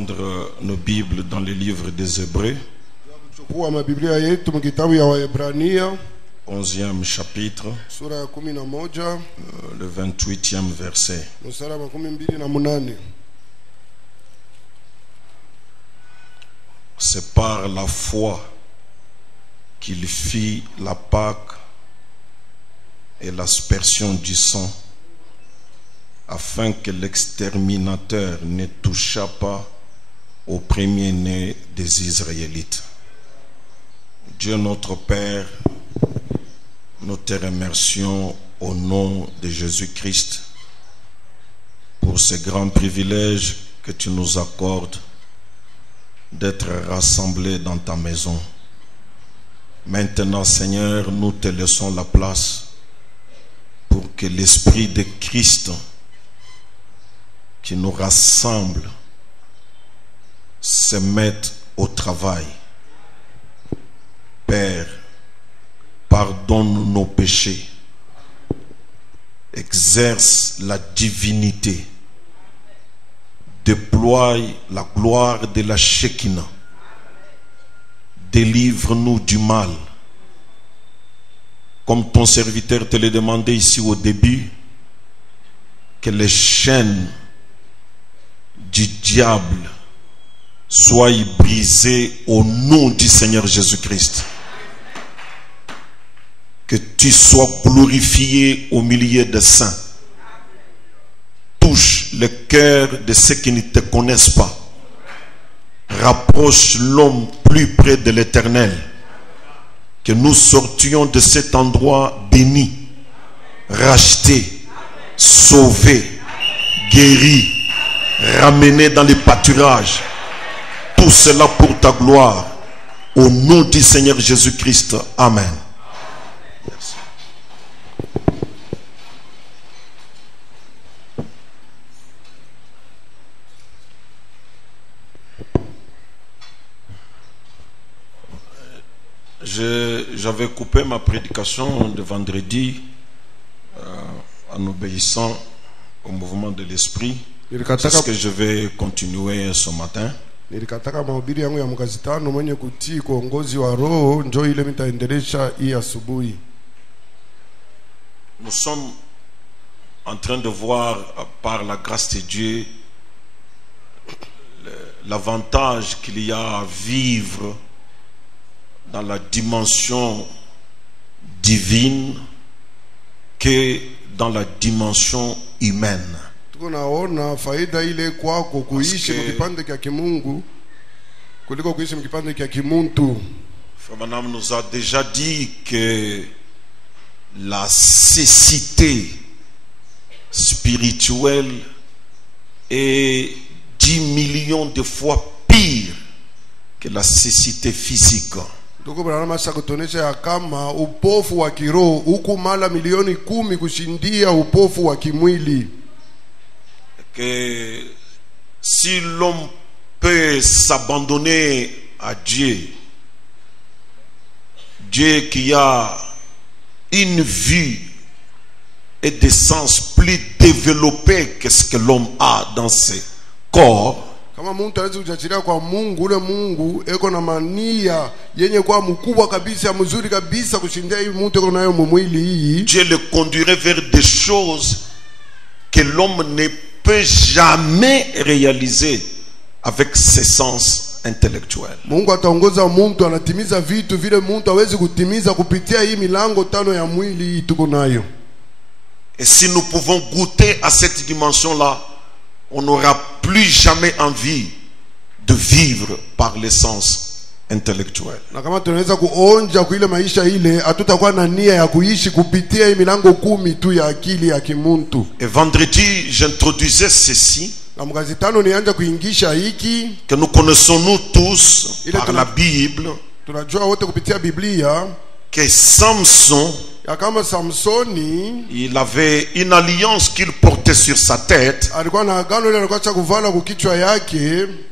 prendre nos Bibles dans le livre des Hébreux, 11e chapitre, le 28e verset. C'est par la foi qu'il fit la Pâque et l'aspersion du sang, afin que l'exterminateur ne touchât pas au premier-né des Israélites. Dieu notre Père, nous te remercions au nom de Jésus-Christ pour ce grand privilège que tu nous accordes d'être rassemblés dans ta maison. Maintenant, Seigneur, nous te laissons la place pour que l'Esprit de Christ qui nous rassemble se mette au travail. Père, pardonne nos péchés, exerce la divinité, déploie la gloire de la Shekinah, délivre-nous du mal. Comme ton serviteur te l'a demandé ici au début, que les chaînes du diable soient brisées au nom du Seigneur Jésus-Christ. Que tu sois glorifié au milieu des saints. Touche le cœur de ceux qui ne te connaissent pas. Rapproche l'homme plus près de l'Éternel. Que nous sortions de cet endroit béni, racheté, sauvé, guéri, ramené dans les pâturages. Tout cela pour ta gloire. Au nom du Seigneur Jésus-Christ. Amen. Merci. J'avais coupé ma prédication de vendredi en obéissant au mouvement de l'esprit. C'est ce que je vais continuer ce matin. Nous sommes en train de voir par la grâce de Dieu l'avantage qu'il y a à vivre dans la dimension divine que dans la dimension humaine. Frère Branham nous a déjà dit que la cécité spirituelle est 10 millions de fois pire que la cécité physique. Que si l'homme peut s'abandonner à Dieu, Dieu qui a une vue et des sens plus développés que ce que l'homme a dans ses corps, Dieu le conduirait vers des choses que l'homme ne peut jamais réaliser avec ses sens intellectuels. Et si nous pouvons goûter à cette dimension-là, on n'aura plus jamais envie de vivre par les sens intellectuels. Et vendredi, j'introduisais ceci, que nous connaissons nous tous par la Bible, que Samson, il avait une alliance qu'il portait sur sa tête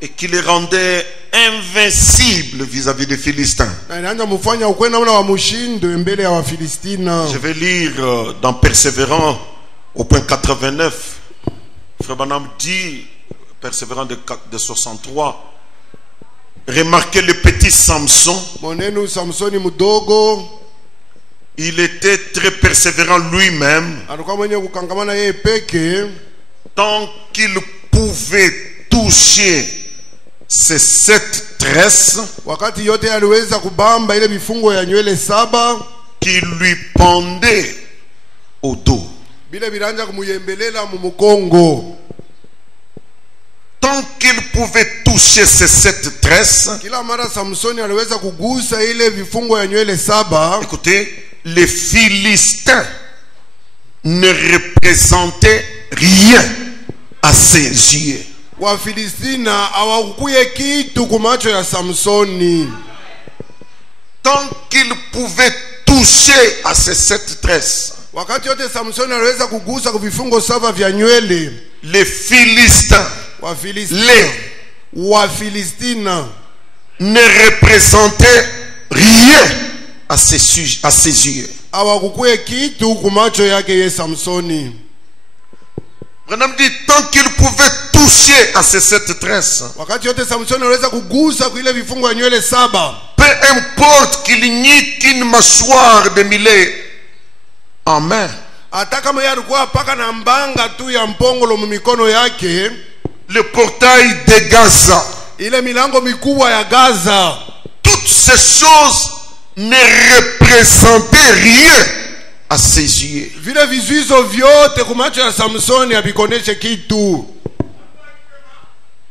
et qui le rendait invincible vis-à-vis des Philistins. Je vais lire dans Persévérant au point 89. Frère Branham dit, persévérant de 63. Remarquez le petit Samson. Il était très persévérant lui-même. Tant qu'il pouvait toucher ces 7 tresses qui lui pendaient au dos. Tant qu'il pouvait toucher ces 7 tresses, écoutez, les Philistins ne représentaient rien à ses yeux. Tant qu'il pouvait toucher à ces 7 tresses, les Philistins ne représentaient rien à ses yeux. Branham dit, tant qu'il pouvait toucher à ces 7 tresses, peu importe qu'il n'y ait qu'une mâchoire de millet en main, le portail de Gaza, toutes ces choses ne représentaient rien à ses yeux.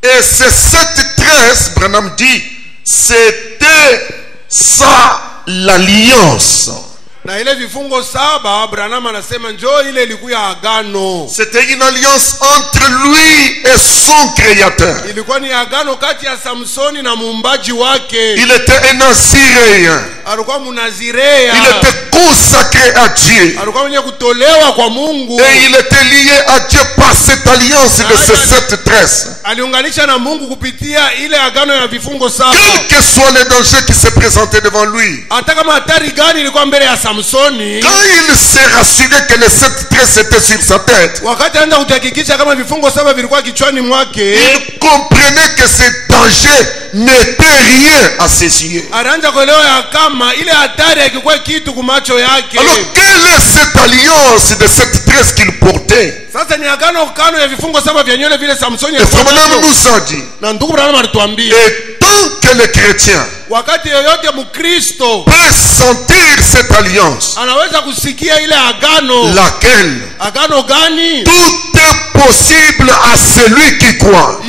Et ces 7 tresses, Branham dit, c'était ça l'alliance. C'était une alliance entre lui et son créateur. Il était un naziréen. Il était consacré à Dieu. Et il était lié à Dieu par cette alliance de ces 7 tresses. Quels que soient les dangers qui se présentaient devant lui, quand il s'est rassuré que les 7 tresses étaient sur sa tête, il comprenait que ces dangers n'étaient rien à ses yeux. Alors quelle est cette alliance de cette tresse qu'il portait? Et Frère Branham nous a dit, et tant que les chrétiens peut sentir cette alliance, laquelle tout est possible à celui qui croit.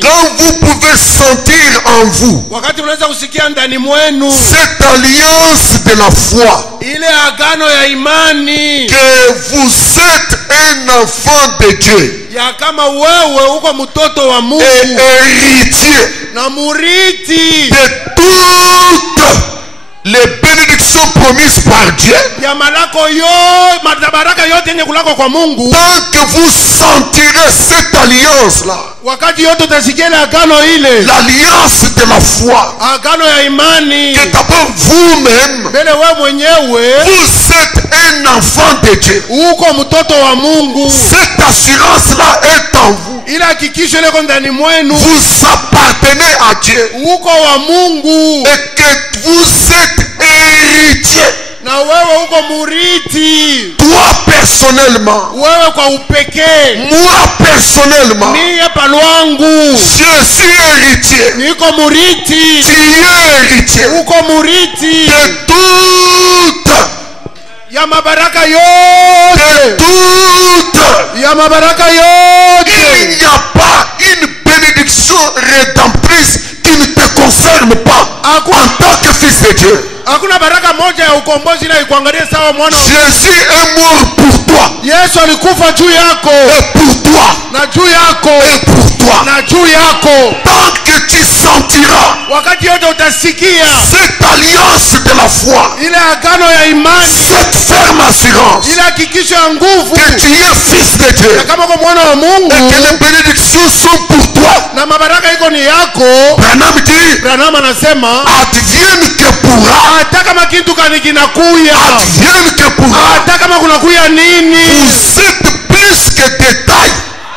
Quand vous pouvez sentir en vous cette alliance de la foi, que vous êtes un enfant de Dieu et héritier de toutes les bénédictions promises par Dieu, tant que vous sentirez cette alliance-là, l'alliance de la foi, que d'abord vous-même, vous êtes un enfant de Dieu. Cette assurance-là est en vous. Vous appartenez à Dieu et que vous êtes héritier. Toi personnellement, moi personnellement, je suis héritier. Tu es héritier de toute il n'y a pas une bénédiction rédemptrice qui ne te concerne pas en tant que fils de Dieu. Jésus est mort pour toi. Et pour toi. Et pour toi. Tant que tu sentiras cette alliance de la foi, cette ferme assurance que tu es fils de Dieu et que les bénédictions sont pour toi, Branham dit, advienne que pourra, advienne que pourra, vous êtes plus que détail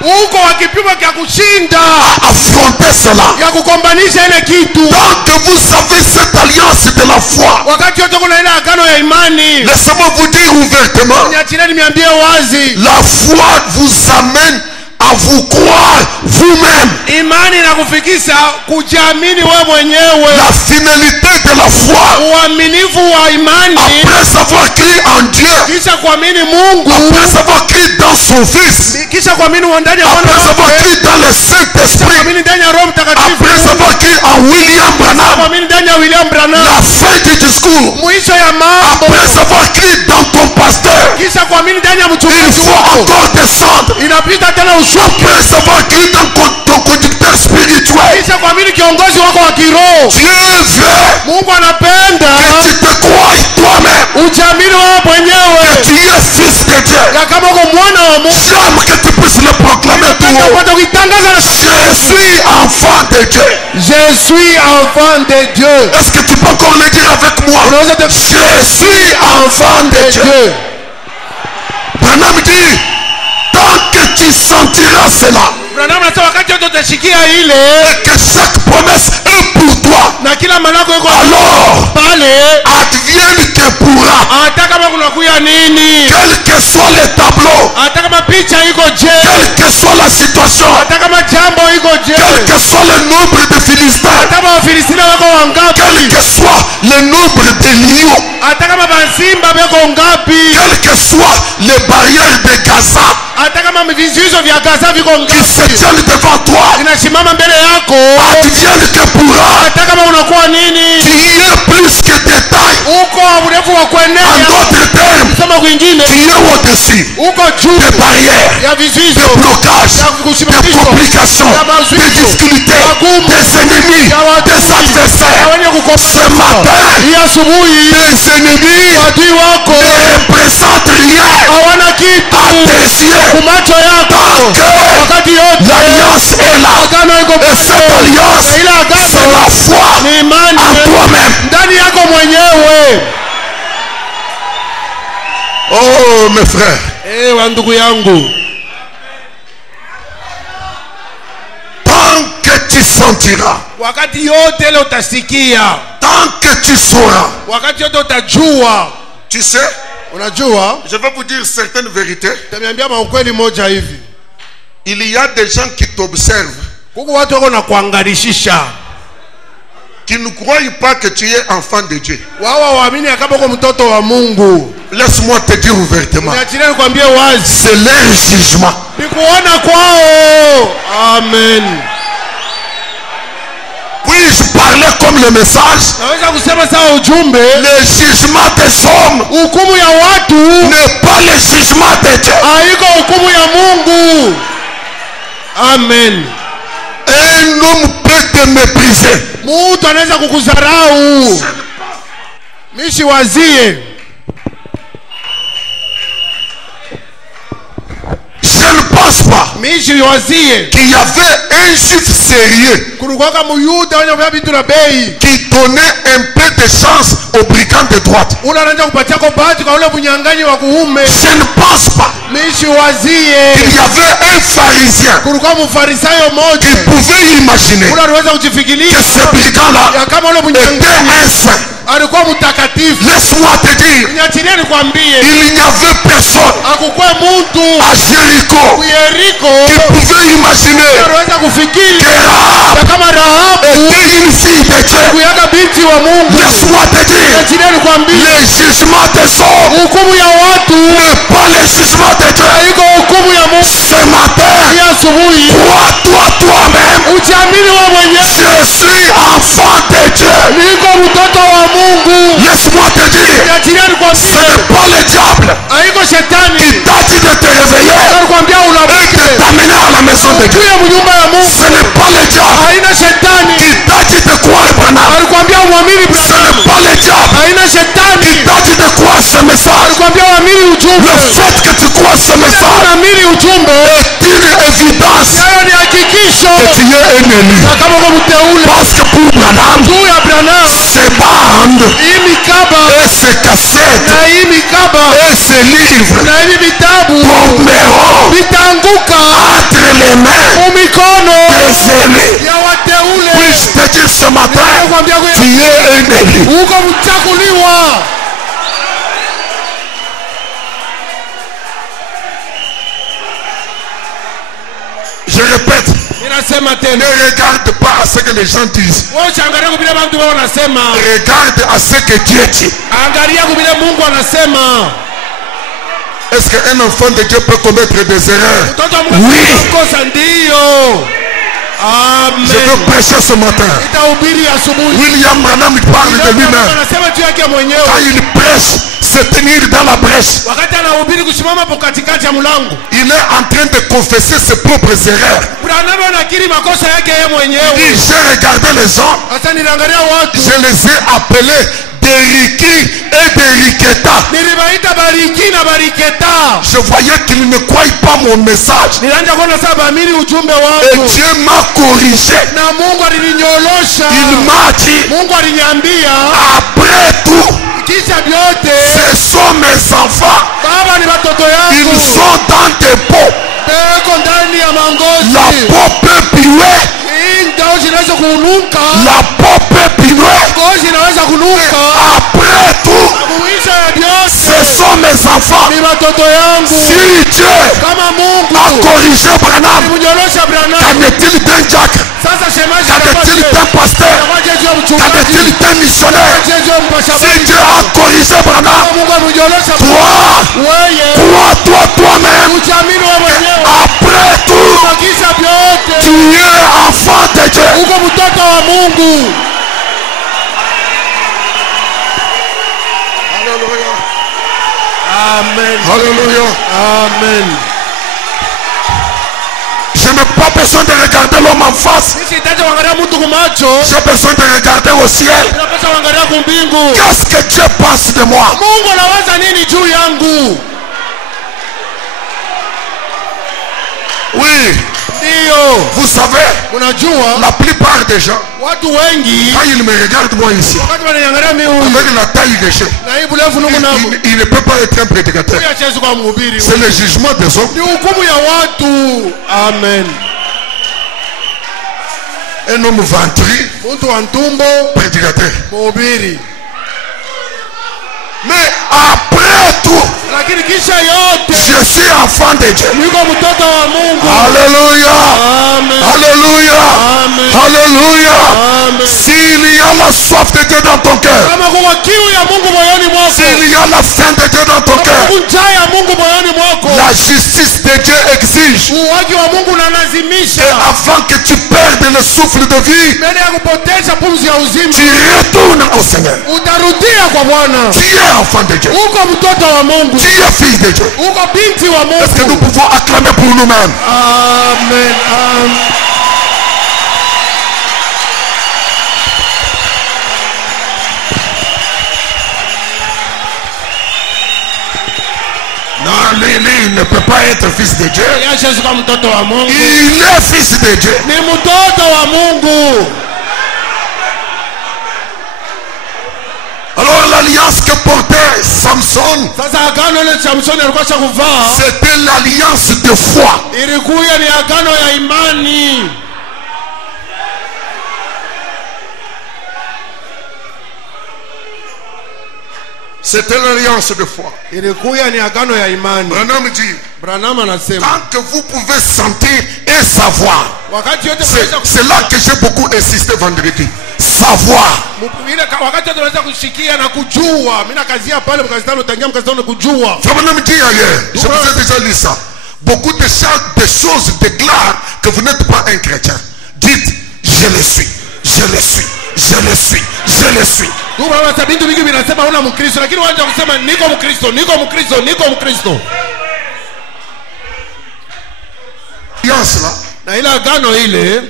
uko wa kipimo cha kushinda à affronter cela. ya kukombanisha ile kitu. Tant que vous avez cette alliance de la foi, Wakati yote kuna ile agano ya imani, laissez-moi vous dire ouvertement, niacheni niambie wazi, la foi vous amène à vous croire vous-même. imani inakufikisha kujiamini wewe mwenyewe. La finalité de la foi, Uaminifu wa imani, après avoir cru en Dieu, kisha kuamini Mungu, après avoir cru dans son Fils, kisha kuamini ndani ya Mwana après avoir wake, cru dans le kisha Saint-Esprit, kuamini ndani ya Roho Mtakatifu, après avoir cru en William Branham, kuamini ndani ya William Branham, la fin du discours, mwisho ya mambo, après avoir cru dans ton pasteur, kisha kuamini ndani ya il mchungaji faut wako, encore descendre. inapita tena ushuke, Après avoir cru dans ton conducteur spirituel, kisha kuamini kiongozi wako wa kiroho. Dieu veut Mungu anapenda que tu te crois toi-même, ujiamini wewe mwenyewe que tu es fils de Dieu. ya kama uko mwana wa Mungu. J'aime que tu puisses le proclamer tout haut. Unapata kuitangaza na sauti. Je suis enfant de Dieu. Je suis enfant de Dieu. Est-ce que tu peux encore le dire avec moi? Unaweza te- Je suis enfant de Dieu. Dieu. Branham dit, tant que tu sentiras cela, Branham anasema wakati yote utashikia ile et que chaque promesse est pour toi, na kila malako iko alors pale, advienne que pourra, hata kama kunakuya nini, quel que soit le tableau, hata kama picha iko je, quelle que soit la situation, hata kama jambo iko je, quel que soit le nombre de Philistins, hata kama Wafilistina wako quel wangapi, que soit le nombre de lions, hata kama Basimba beko ngapi, quelles que soient les barrières de Gaza hata kama vizuizo vya Gaza viko qui se ngapi, tiennent devant toi, vinasimama mbele yako, advienne que pourra, hata kama unakuwa nini, tu y es plus que détail. uko urefu wa En kuenea, d'autres termes, kusema kwingine, tu es au-dessus uko juu des barrières, ya des vizuizo, blocages, ya des kusimamishwa, complications, ya des mazuizo, difficultés, magumu, des ennemis, ya wadui, des ya adversaires. wenye Ce kukomana. matin, Hii asubuhi les ennemis wadui wako ne représentent rien hawana kitu à tes yeux. kumacho yako, Tant que wakati yote l'alliance est là, agano iko et cette pale, alliance, na ile c'est agano la foi ni imani en toi-même. ndani yako mwenyewe. Oh, mes frères, Wa ndugu yangu, tant que tu sentiras, wakati yote ile utasikia, tant que tu sauras, wakati yote utajua. tu sais, Unajua, je vais vous dire certaines vérités. tamiambia maukweli moja hivi, Il y a des gens qui t'observent, huku watu wako na kuangalishisha, qui ne croient pas que tu es enfant de Dieu. wao waamini ya kama uko mtoto wa Mungu. Laisse-moi te dire ouvertement, Niachilie nikwambie wazi, c'est leur jugement. ni kuona kwao. Amen. Puis-je parler comme le message? Naweza kusema sawa ujumbe, Le jugement des hommes hukumu ya watu n'est pas le jugement de Dieu. haiko hukumu ya Mungu. Amen. Un homme peut te mépriser. Mtu anaweza kukudharau. Mishi wazie, Je ne pense pas mishi wazie, qu'il y avait un juif sérieux kulikuwaka muyuda wenye kufanya vitu na bei, qui donnait un peu de chance aux brigands de droite. ule anaanza kupatia kwa bahati kwa ule mnyang'anyi wa kuume. Je ne pense pas Mishi wazie, qu'il y avait un pharisien kulikuwa mfarisayo qui mmoja pouvait imaginer ule aliweza que kujifikiria ce brigand-là ya kama ule était mnyang'anyi un saint. alikuwa mtakatifu. Laisse-moi te dire, Niachilie nikwambie, il n'y avait personne akukwe mtu à Jéricho Yeriko qui pouvait imaginer aliweza kufikiri que Rahab ya kama Rahabu était une fille de Dieu. kuyaga binti wa Mungu. Laisse-moi te dire, Niachilie nikwambie, le jugement des hommes hukumu ya watu n'est pas le jugement de Dieu. haiko hukumu ya Mungu. Ce matin, Hii asubuhi crois-toi toi-même. ujiamini wewe mwenyewe, Je suis enfant de Dieu. niko mtoto wa Mungu. Laisse-moi te dire, Niachilie ce nikwambie, n'est pas le diable haiko qui shetani t'a dit de te réveiller alikwambia et de unabuke t'amener à la maison de Dieu. kuya mnyumba ya Ce Mungu. n'est pas le diable Haina shetani qui t'a dit de croire Branham. alikwambia uamini Ce Branham. n'est pas le diable Haina shetani qui t'a dit de croire ce message. alikwambia uamini Le ujumbe. fait que tu crois ce message Unaamini ujumbe, est une évidence hayo ni hakikisho que tu es un élu. na kama uko mteule. Parce que pour Branham, Juu ya Branham, ces bandes hii mikaba et ces cassettes na hii mikaba et ces livres na hivi vitabu tomberont vitaanguka entre les mains mumikono des élus. ya wateule. Puis-je te dire ce matin, Nakwambia tu es un élu. uko mchaguliwa. Je répète, Ninasema ne tena, regarde pas à ce que les gens disent. wewe usiangalie kubile watu wao wanasema, Regarde à ce que Dieu dit. angalia kubile Mungu anasema. Est-ce qu'un enfant de Dieu peut commettre des erreurs? Mtoto wa Mungu Oui. anakosa ndio. Je veux Amen. prêcher ce matin. Nitahubiri asubuhi. William Branham parle de lui-même. Anasema juu yake mwenyewe. Quand il prêche, se tenir dans la brèche. Wakati anahubiri kusimama hapo katikati ya mlango. Il est en train de confesser ses propres erreurs. Branham anakiri makosa yake yeye mwenyewe. Il j'ai regardé les hommes, Sasa niliangalia watu. je les ai appelés Deriki et Deriketa. Nilibaita Bariki na Bariketa. Je voyais qu'ils ne croyaient pas mon message. Nilianza kuona sasa baamini ujumbe Et wangu. Dieu m'a corrigé. Na Mungu alininyorosha. Il m'a dit, Mungu aliniambia après tout, kisha vyote ce sont mes enfants. baba ni watoto Ils yangu. sont dans des pots. Beko ndani ya mangozi. La peau peut puer. Hii ngozi inaweza kunuka. La peau peut puer. Ngozi inaweza kunuka. Après tout, Kuisha ya vyote ce sont mes enfants. ni watoto yangu. Si Dieu Kama Mungu a corrigé Branham, alimnyorosha Branham. qu'en est-il d'un diacre? Sasa shemaji Qu'en est-il d'un pasteur? Qu'en est-il d'un missionnaire? Si Dieu a corrigé Branham, Mungu alimnyorosha crois toi-même. ujiamini wewe mwenyewe. Après tout, Kisha vyote tu es enfant de Dieu. uko mtoto wa Mungu. Amen. Alléluia. Amen. Je n'ai pas besoin de regarder l'homme en face. Sihitaji kuangalia mtu kumacho. J'ai besoin de regarder au ciel. Ninapaswa kuangalia kumbingu. Qu'est-ce que Dieu pense de moi? Mungu anawaza nini juu yangu? Oui, Ndio. vous savez, Unajua la plupart des gens, watu wengi quand ils me regardent moi ici, wakati wananiangalia mimi huyu avec la taille que j'ai, na hii burefu nuku nako. il ne peut pas être un prédicateur. Huyu hachezi kuwa mhubiri. C'est le jugement des hommes. Ni hukumu ya watu. Amen. Un homme ventru, Mtu wa ntumbo prédicateur. mhubiri. Mais après tout, Lakini kisha yote je suis enfant de Dieu. niko mtoto wa Mungu. Alléluia. Amen. Alléluia. Amen. Alléluia. Amen. S'il y a la soif de Dieu dans ton cœur, Kama kuna kiu ya Mungu moyoni mwako, s'il y a la faim de Dieu dans ton kama cœur, kuna njaa ya Mungu moyoni mwako, la justice de Dieu exige. uwaji wa Mungu Et unalazimisha avant que tu perdes le souffle de vie, mbele ya kupoteza pumzi ya uzima, tu retournes au Seigneur. utarudia kwa Bwana. Tu es enfant de Dieu. Uko mtoto wa Mungu, Tu es fils de Dieu. uko binti wa Est-ce que nous Mungu. pouvons acclamer pour nous-mêmes? Amen. Amen. Non, lui, il ne peut pas être fils de Dieu. Hachezi kuwa mtoto wa Mungu. Il est fils de Dieu. Ni mtoto wa Mungu. Alors l'alliance que portait Samson, Sasa agano ile Samsoni alikuwa shakuvaa c'était l'alliance de foi. ilikuwa ni agano ya imani. C'était l'alliance de foi. Ilikuwa ni agano ya imani. Branham dit, Branham anasema tant que vous pouvez sentir et savoir, wakati yote c'est là que j'ai beaucoup insisté vendredi. Savoir. wakati yote unaweza kushikia na kujua. Mimi nakazia pale mkazitano tangia mkazitano kujua. Branham dit ailleurs, je vous ai déjà lu ça. Beaucoup de choses déclarent que vous n'êtes pas un chrétien. Dites, je le suis, je le suis, je le suis, je le suis. Ndugu baba, sabintu vingi vinasema huna Mkristo, lakini wacha kusema niko Mkristo, niko Mkristo, niko Mkristo. Alliance là, Na ile agano ile,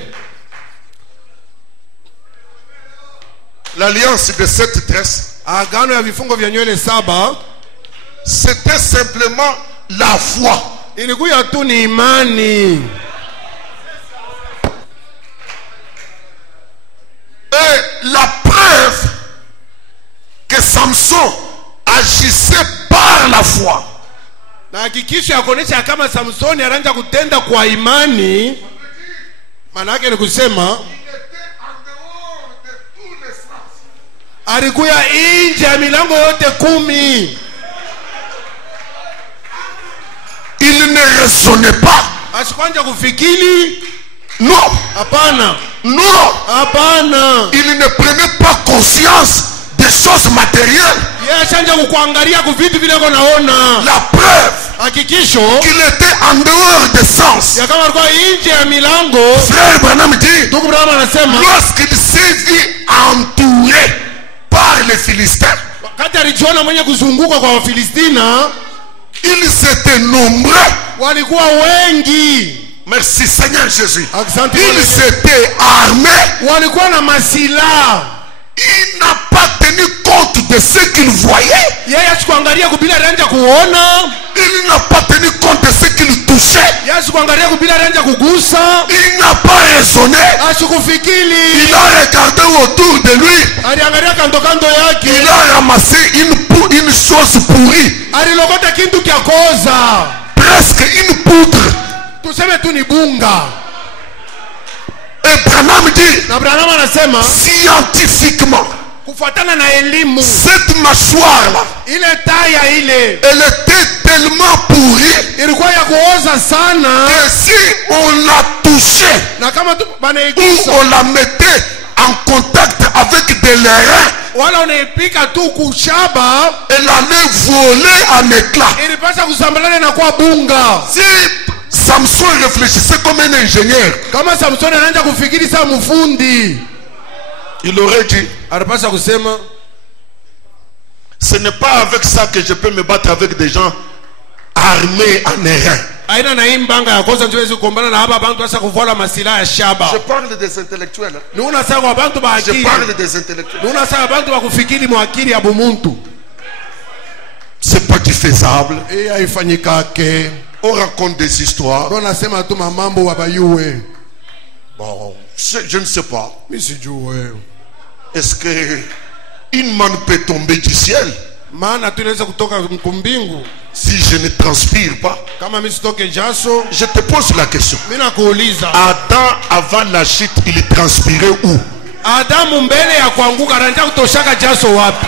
l'alliance de cette tresse, agano ya vifungo vya nywele 7, c'était simplement la foi. ilikuwa tu ni imani. Et la preuve que Samson agissait par la foi, Na hakikisho ya kuonesha kama Samsoni anaanza kutenda kwa imani, maana yake ni kusema alikuwa nje ya milango yote 10. Il ne raisonnait pas. Asikwanja kufikiri. Non. Hapana. Non. Hapana. Il ne prenait pas conscience des choses matérielles. Yeye kuangalia kwa vitu vile unaona. La preuve. Hakikisho qu'il était en dehors des sens. Ya kama alikuwa nje ya milango. Frère Branham dit. Ndugu Branham anasema lorsqu'il s'est vu entouré par les Philistins. Wakati alijiona mwenye kuzunguka kwa Wafilistina. Ils étaient nombreux. Walikuwa wengi. Merci Seigneur Jésus. Asante. Ils étaient armés. Walikuwa na masilaha. Il n'a pas tenu compte de ce qu'il voyait. Yeye asikuangalia kubila ranja kuona. Il n'a pas tenu compte de ce qu'il touchait. Yeye asikuangalia kubila ranja kugusa. Il n'a pas raisonné. Asikufikiri. Il a regardé autour de lui. Aliangalia kando kando yake. Il a ramassé une chose pourrie. Alilokota kintu kya koza. Presque une poudre. Tuseme tu ni bunga. Et Branham dit, na Branham anasema scientifiquement, kufuatana na elimu, cette mâchoire là, ile taya ile, elle était tellement pourrie, ilikuwa ya kuoza sana, que si on la touchait, na kama ou on la mettait en contact avec des reins, wala unaipika tu kushaba, elle allait voler en éclats. Ilipasha kusambalana na kwa bunga. Si Samson réfléchissait comme un ingénieur, kama Samson anaanza kufikiri saa mfundi, il aurait dit, alipasha kusema, ce n'est pas avec ça que je peux me battre avec des gens armés en airain. Aina na imbanga ya kosa tuwezi kukombana na hapa bantu basa kuvola masila ya shaba. Je parle des intellectuels. Nuna sasa kwa bantu ba akili. Je parle des intellectuels. Nuna sasa bantu ba kufikiri mwakili ya bumuntu. C'est pas faisable. Et haifanyikake. On raconte des histoires. On nasema tu mambo wabayue. Bon, je ne sais pas. Mimi sijue. Est-ce que une manne peut tomber du ciel? Maana tunaweza kutoka mbingu. Si je ne transpire pas, kama mimi sitoke jasho, je te pose la question. Mimi nakuuliza, Adam avant la chute, il transpirait où? Adamu mbele ya kuanguka anaanza kutoshaka jasho wapi?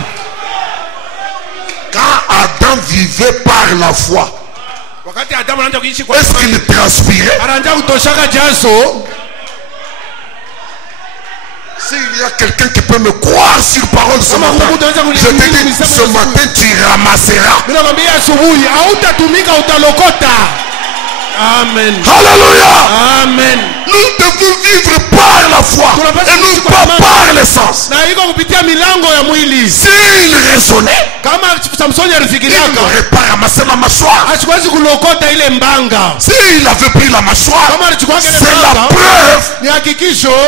Quand Adam vivait par la foi, wakati Adamu anaanza kuishi kwa est-ce qu'il transpirait? Anaanza kutoshaka jasho. S'il y a quelqu'un qui peut me croire sur parole ce matin, je te dis, ce matin tu ramasseras. Amen. Alléluia. Amen. Nous devons vivre par la foi et non pas par le sens. S'il raisonnait, il n'aurait pas ramassé la mâchoire. S'il avait pris la mâchoire, c'est la preuve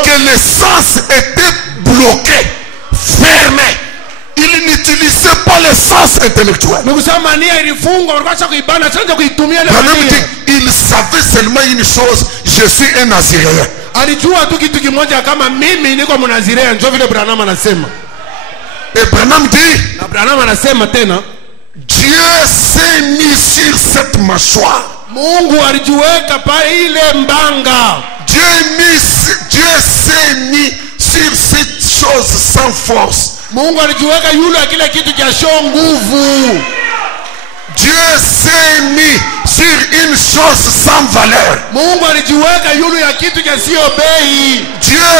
que le sens était bloqué, fermé. Il n'utilisait pas le sens intellectuel. Il savait seulement une chose, je suis un Naziréen. Et Branham dit, Dieu s'est mis sur cette mâchoire. Dieu s'est mis sur cette chose sans force. Dieu s'est mis sur une chose sans valeur. Dieu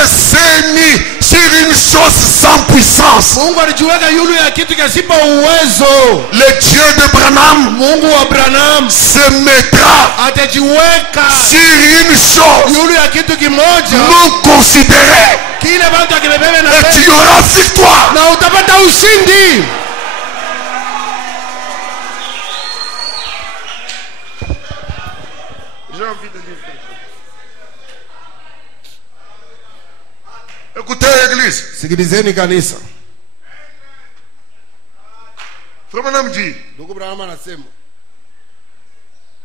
s'est mis sur une chose sans puissance. Le Dieu de Branham se mettra sur une chose non considérée. Et tu auras victoire. J'ai envie de dire quelque chose. Écoutez l'église. Sikilizeni kanisa. Frère Branham dit,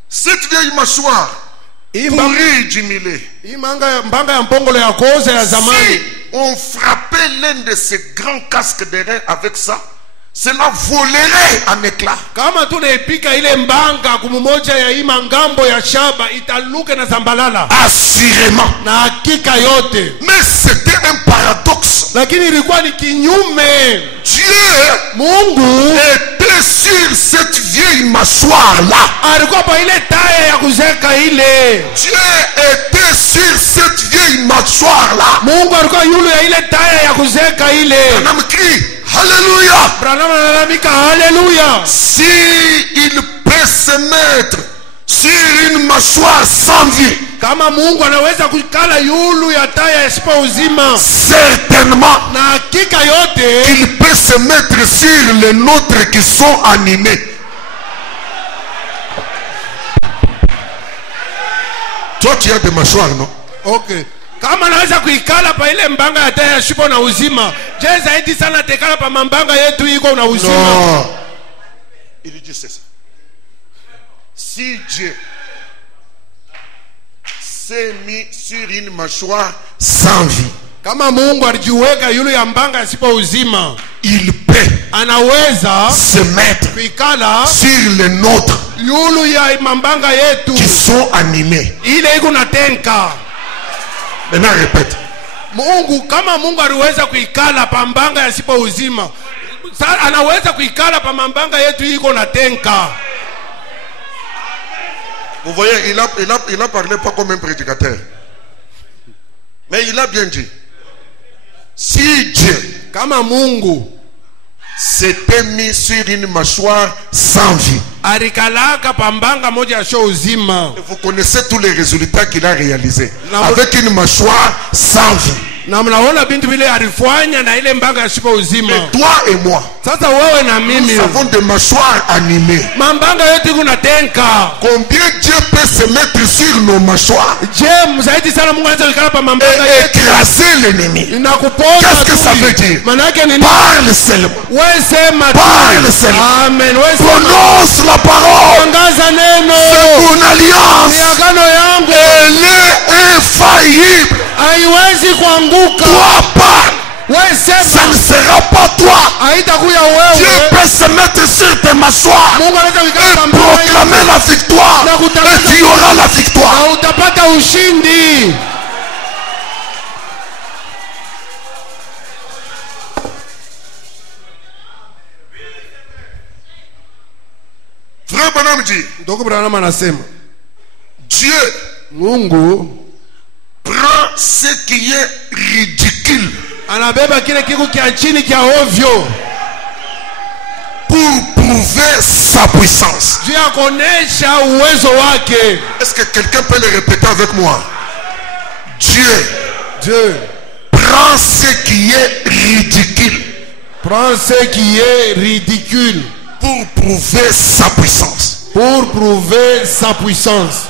cette vieille mâchoire pourrie du millet, si on frappait l'un de ces grands casques de reins avec ça, cela volerait en éclats. Kama tunaipika ile mbanga kumumoja ya ima ngambo ya shaba italuke na zambalala. Assurément. Na hakika yote. Mais c'était un paradoxe. Lakini ilikuwa ni kinyume. Dieu Mungu était sur cette vieille mâchoire là. alikuwa pa ile taya ya kuzeka ile. Dieu était sur cette vieille mâchoire là. Mungu alikuwa yule ya ile taya ya kuzeka ile. On a crie Alléluia. Branham analalamika haleluya. Si il peut se mettre sur une mâchoire sans vie, Kama Mungu anaweza kukala yulu ya taya ya sipa uzima, certainement na hakika yote qu'il peut se mettre sur les nôtres qui sont animés. Toi tu as des mâchoires, non? okay. Kama anaweza kuikala pa ile mbanga ya taya ya sipa na uzima, je zaidi sana tekala pa mambanga yetu iko na uzima? Non. Il dit c'est ça. Si Dieu s'est mis sur une mâchoire sans vie, Kama Mungu alijiweka yule ya mbanga ya sipa uzima, il peut anaweza se mettre kuikala sur les nôtres yulu ya mambanga yetu qui sont animés. ile iko na tenka. Maintenant répète. Mungu, kama Mungu aliweza kuikala pa mbanga ya sipa uzima, anaweza kuikala pa mambanga yetu iko na tenka. Vous voyez, il a parlé pas comme un prédicateur. Mais il a bien dit. Si Dieu Kama Mungu s'était mis sur une mâchoire sans vie, alikalaka pa mbanga moja ya sho uzima, vous connaissez tous les résultats qu'il a réalisés. Non. Avec une mâchoire sans vie. na mnaona bintu vile alifanya na ile mbanga ya sipa uzima. Et toi et moi, Sasa wewe na mimi nous avons des mâchoires animées. mambanga yetu iko na tenka. Combien Dieu peut se mettre sur nos mâchoires Je mzaidi sana Mungu anaweza kuikala pa mambanga et yetu écraser l'ennemi? na kupoza. Qu'est-ce que ça veut dire? Manake nini? Parle seulement. Wewe sema tu. Parle seulement. Amen. Wewe sema. Prononce la parole. Tangaza neno. C'est ton alliance. Ni agano yangu. Elle est infaillible. Haiwezi kuanguka. Toi parle. Wewe Ça sema. ne sera pas toi. Haitakuya Dieu wewe. peut se mettre sur tes mâchoires Mungu anaweza kuikala et pa mbanga yetu proclamer la victoire. Et tu auras la victoire. na utapata ushindi. Frère Branham dit, Ndugu Branham anasema Dieu Mungu prend ce qui est ridicule anabeba kile kiku kia chini kia ovyo pour prouver sa puissance. juu ya kuonesha uwezo wake. Est-ce que quelqu'un peut le répéter avec moi? Dieu prend ce qui est ridicule Prends ce qui est ridicule pour prouver sa puissance. pour prouver sa puissance.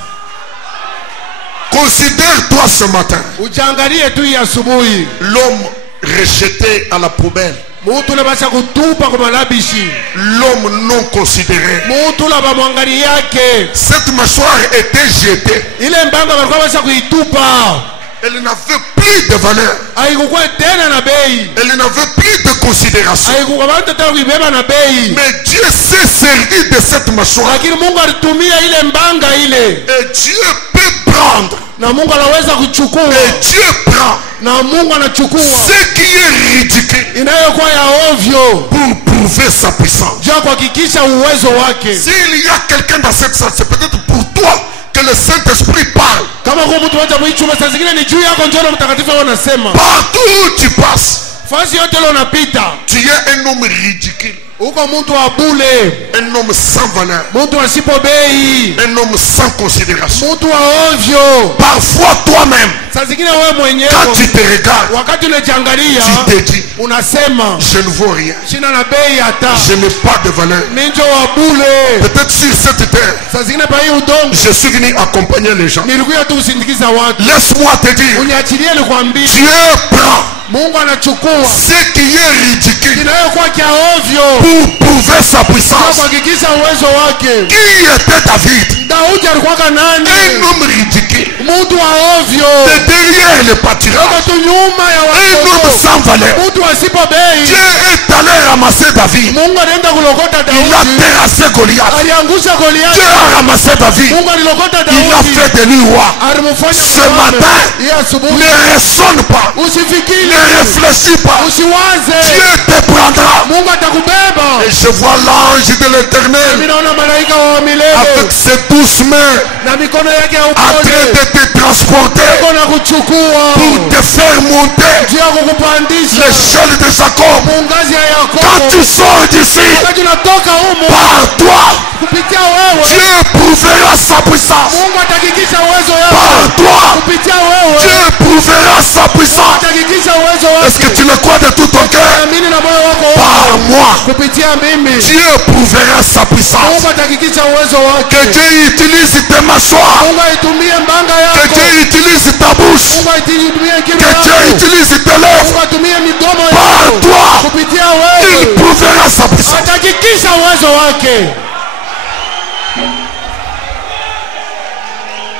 Considère-toi ce matin Ujangalie tu ya asubuhi, l'homme rejeté à la poubelle, mutu ule basha kutupa kwa malabishi, l'homme non considéré. mutu ule bamwangali yake, Cette mâchoire était jetée. ile mbanga walikuwa basha kuitupa, Elle n'avait plus de valeur. haikukuwa tena na bei, Elle n'avait plus de considération. haikukuwa bado tena kuibeba na bei. Mais Dieu s'est servi de cette mâchoire. Lakini Mungu alitumia ile mbanga ile, Et Dieu peut prendre. na Mungu anaweza kuchukua, Et Dieu prend na Mungu anachukua ce qui est ridicule inayokuwa ya ovyo pour prouver sa puissance. juu ya kuhakikisha uwezo wake. S'il y a quelqu'un dans cette salle, c'est peut-être pour toi que le Saint-Esprit parle. Kama kwa mtu mmoja mwichuma, saa zingine ni juu yako njoo mtakatifu anasema. Partout où tu passes, Fasi yote leo unapita, tu es un homme ridicule, uko mtu wa bule, un homme sans valeur, mtu asipo bei, un homme sans considération. mtu wa ovyo. Parfois toi-même, Saa zingine wewe mwenyewe quand tu te regardes, wakati unajiangalia tu te dis, unasema je ne vaux rien, sina na bei hata, je n'ai pas de valeur. ninjo wa bule. Peut-être sur cette terre, Saa zingine pa hii udongo je suis venu accompagner les gens. nilikuja tu usindikiza watu. Laisse-moi te dire, Uniachilie nikwambie, Dieu prend Mungu anachukua ce qui est ridicule inayokuwa kia ovyo pour prouver sa na puissance. kuhakikisha uwezo wake. Qui était David? Daudi alikuwa nani? Un homme ridicule. Mtu wa ovyo, De derrière le pâturage. tu nyuma ya Un homme watu, sans valeur. mtu asipo bei. Dieu est allé ramasser David. Mungu anaenda kulokota Il a Daudi. terrassé Goliath. Aliangusha Dieu Goliathi. a ramassé David. Mungu alilokota Il a Daudi. fait de lui roi. Alimfanya Ce mfalme. matin, Hii asubuhi ne ressonne pas. usifikiri, Ne réfléchis pas. usiwaze. Dieu te prendra. Mungu atakubeba. Et je vois l'ange de Mimi l'Éternel naona malaika wa milele avec ses douces mains na mikono yake ya en train upole de te transporter na kuchukua pour te faire monter juu ya kukupandisha l'échelle de Jacob. mungazi ya Quand Yakobo. tu sors d'ici, Wakati unatoka humu par toi, kupitia wewe, Dieu prouvera sa puissance. Mungu atahakikisha uwezo wake. Par toi, Kupitia wewe Dieu prouvera sa puissance. atahakikisha uwezo Est-ce que wake. tu le crois de tout ton cœur? Amini na moyo wako Par wote. moi, Kupitia mimi Dieu prouvera sa puissance. Mungu atahakikisha uwezo Que wake. Dieu utilise tes mâchoires. Mungu aitumie mbanga Que yako. Dieu utilise ta bouche. Mungu aitumie kinywa Que Dieu yako. utilise tes lèvres. Mungu atumie midomo Par yako. toi, Kupitia il wewe prouvera sa puissance. atahakikisha uwezo wake.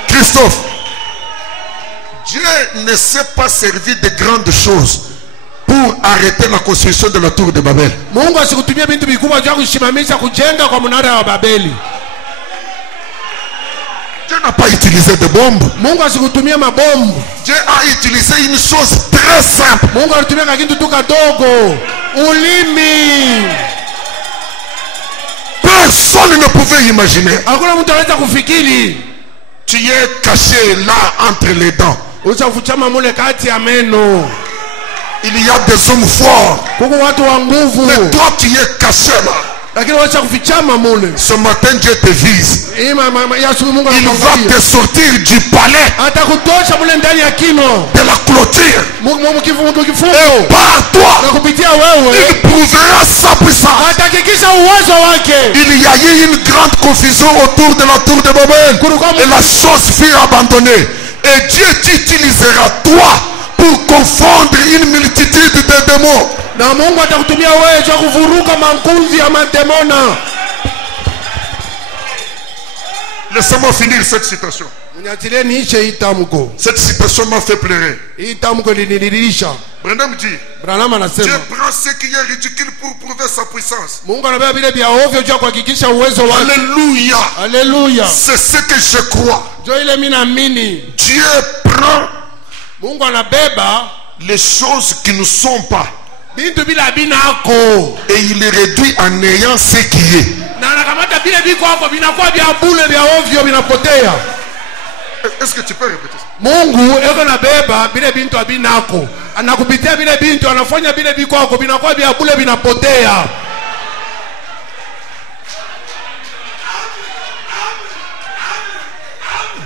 Christophe, Dieu ne s'est pas servi de grandes choses pour arrêter la construction de la tour de Babel. Mungu asikutumie vitu vikubwa vya kusimamisha kujenga kwa mnara wa Babeli. Dieu n'a pas utilisé de bombes. Mungu asikutumie mabomu. Dieu a utilisé une chose très simple. Mungu alitumia kakitu tu kadogo, ulimi. Personne ne pouvait imaginer. Hakuna mtu anaweza kufikiri. Tu es caché là entre les dents. Uchafuchama mule kati ya meno. Il y a des hommes forts. Kuko watu wa nguvu. Mais toi tu es caché là. Lakini wacha kufichama mule. Ce matin Dieu te vise. Mungu Il va te sortir du palais, atakutosha mule ndani ya kino. de la clôture. Kifungo. Par toi, Na kupitia wewe il prouvera sa puissance. atahakikisha uwezo wake. Il y a eu une grande confusion autour de la tour de Babel. Et la chose fut abandonnée. Et Dieu t'utilisera toi pour confondre une multitude de démons. Na Mungu atakutumia wewe kwa kuvuruka makundi ya mademona. Laissez-moi finir cette citation. Mniachilie niishe hii tamko. Cette citation m'a fait pleurer. Hii tamko linililisha. Branham dit, Branham Dieu anasema prend ce qui est ridicule pour prouver sa puissance. Mungu anabeba vile vya ovyo kwa kuhakikisha uwezo wake. Alléluia. Haleluya. C'est ce que je crois. Jo ile mimi naamini. Dieu prend Mungu anabeba les choses qui ne sont pas bintu bila binako. et il les réduit en ayant ce qui est. Na anakamata vile viko hapo vinakuwa vya bure vya ovyo vinapotea. Est-ce que tu peux répéter ça? Mungu eko nabeba vile bintu abinako. Anakupitia vile bintu anafanya vile viko hapo vinakuwa vya bure vinapotea.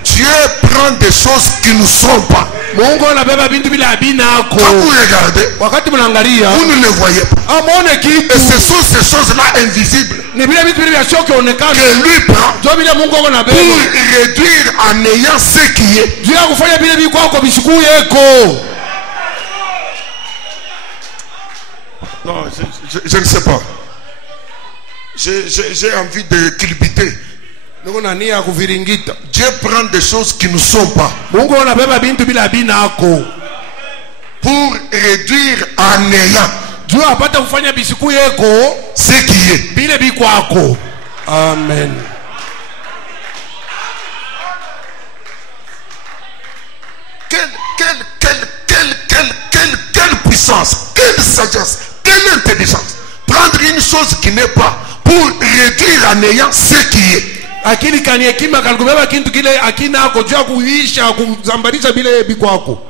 Dieu prend des choses qui ne sont pas. Mungu anabeba bintu bila binako. Quand vous regardez, Wakati mnaangalia, vous ne les voyez pas. amone kitu. Et ce sont ces choses-là invisibles Ni vile vitu vile vya shoki onekana. que lui prend Jo vile Mungu eko pour nabeba. réduire en ayant ce qui est. Juu ya kufanya vile viko hapo vishukuu yeko. Non, je ne sais pas. J'ai envie de culbuter. Niko na nia ya kuviringita. Dieu prend des choses qui ne sont pas Mungu anabeba bintu bila binako. pour réduire en ayant Juu apate kufanya bishukuu yeko ce qui est. vile bikwako. Amen. Quelle puissance, quelle sagesse, quelle intelligence. Prendre une chose qui n'est pas pour réduire en ayant ce qui est. Akili kani hekima kalikubeba kintu kile akina ako juu ya kuisha kuzambarisha vile bikwako.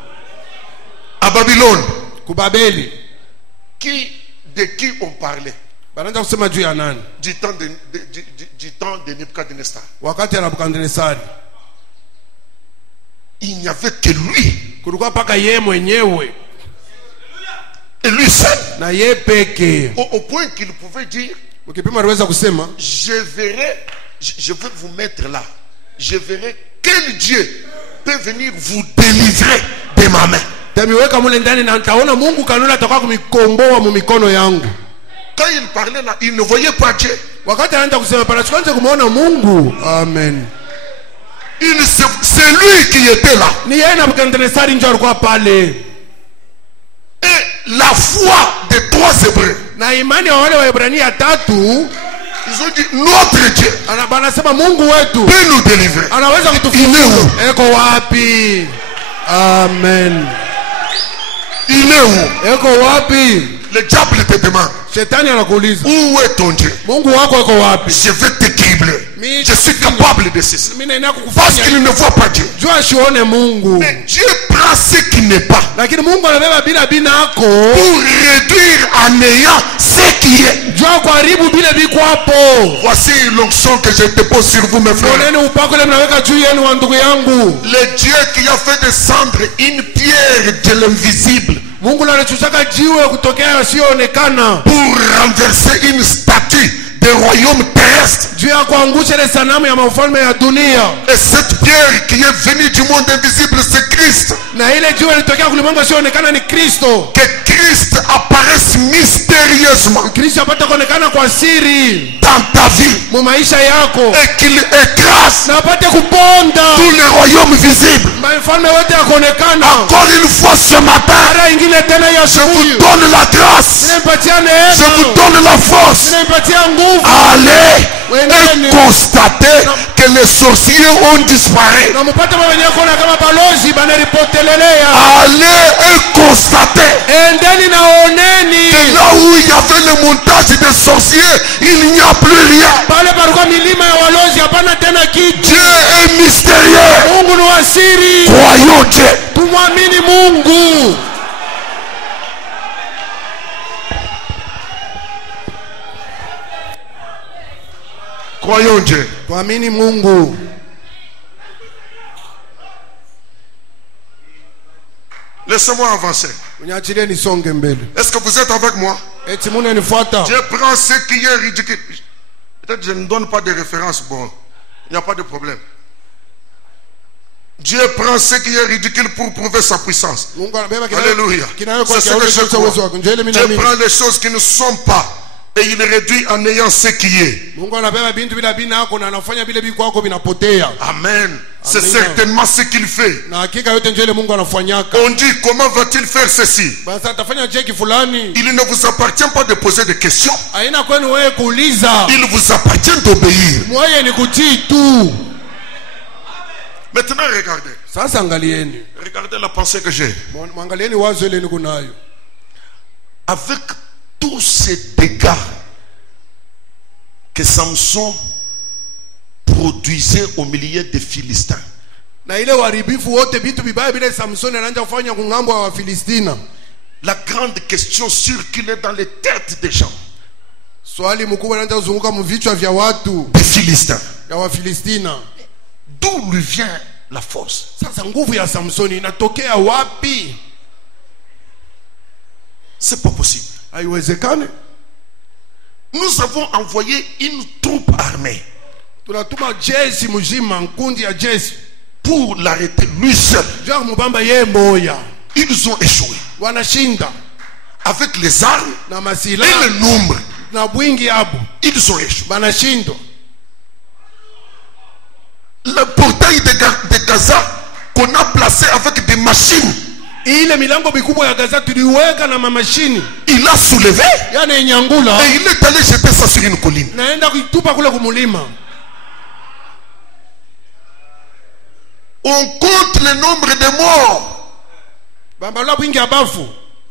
À Babylone, Kubabeli. de qui on parlait? Banaanza kusema juu ya nani? Du temps de Nebuchadnezzar. Wakati ya Nebukadnezari. Il n'y avait que lui. Kulikuwa paka yeye mwenyewe. Et lui seul. Na yeye peke. Au point qu'il pouvait dire, Ukipima aliweza kusema, je verrai, je vais vous mettre là. Je verrai quel Dieu peut venir vous délivrer de ma main. tamiweka mule ndani na nitaona Mungu kanuni atakuwa kumikomboa mu mikono yangu. Quand il parlait là, il ne voyait pas Dieu. Wakati anaanza kusema pala sikanza kumuona Mungu. Amen. C'est lui qui était là. Ni yeye na Nebukadnezari ndio alikuwa pale. Et la foi des 3 Hébreux. Na imani ya wale Waebrania 3, ils ont dit notre Dieu banasema Mungu wetu peut nous délivrer. anaweza kutufunga. Eko wapi? Amen. Il est où? Eko wapi? Le diable te demande. Shetani anakuuliza, où est ton Dieu? Mungu wako eko wapi? Je vais te cribler. Je suis capable de ceci. Parce qu'il ne voit pas Dieu. Mais Dieu prend ce qui n'est pas pour réduire à néant ce qui est. Voici l'onction que je dépose sur vous, mes frères. Le Dieu qui a fait descendre une pierre de l'invisible pour renverser une statue des royaumes terrestres. Et cette pierre qui est venue du monde invisible, c'est Christ. Que Christ apparaisse mystérieusement dans ta vie et qu'il écrase tous les royaumes visibles. Encore une fois ce matin, je vous donne la grâce, je vous donne la force. Allez et constatez que les sorciers ont disparu. Allez et constatez que là où il y avait le montage des sorciers, il n'y a plus rien. Dieu est mystérieux. Croyons Dieu. Croyons Dieu. Laissez-moi avancer. Est-ce que vous êtes avec moi? Dieu prend ce qui est ridicule. Peut-être que je ne donne pas de référence. Bon, il n'y a pas de problème. Dieu prend ce qui est ridicule pour prouver sa puissance. Alléluia. C'est ce que je crois. Dieu prend les choses qui ne sont pas et il réduit en ayant ce qui est. Amen. C'est certainement ce qu'il fait. On dit, comment va-t-il faire ceci? Il ne vous appartient pas de poser des questions. Il vous appartient d'obéir. Maintenant, regardez. Regardez la pensée que j'ai. Avec tous ces dégâts que Samson produisait au milieu des Philistins, la grande question circulait dans les têtes des gens. Des Philistins. D'où lui vient la force? C'est pas possible. Nous avons envoyé une troupe armée pour l'arrêter lui seul. Ils ont échoué. Avec les armes et le nombre, ils ont échoué. Le portail de Gaza qu'on a placé avec des machines, il a soulevé et il est allé jeter ça sur une colline. On compte le nombre de morts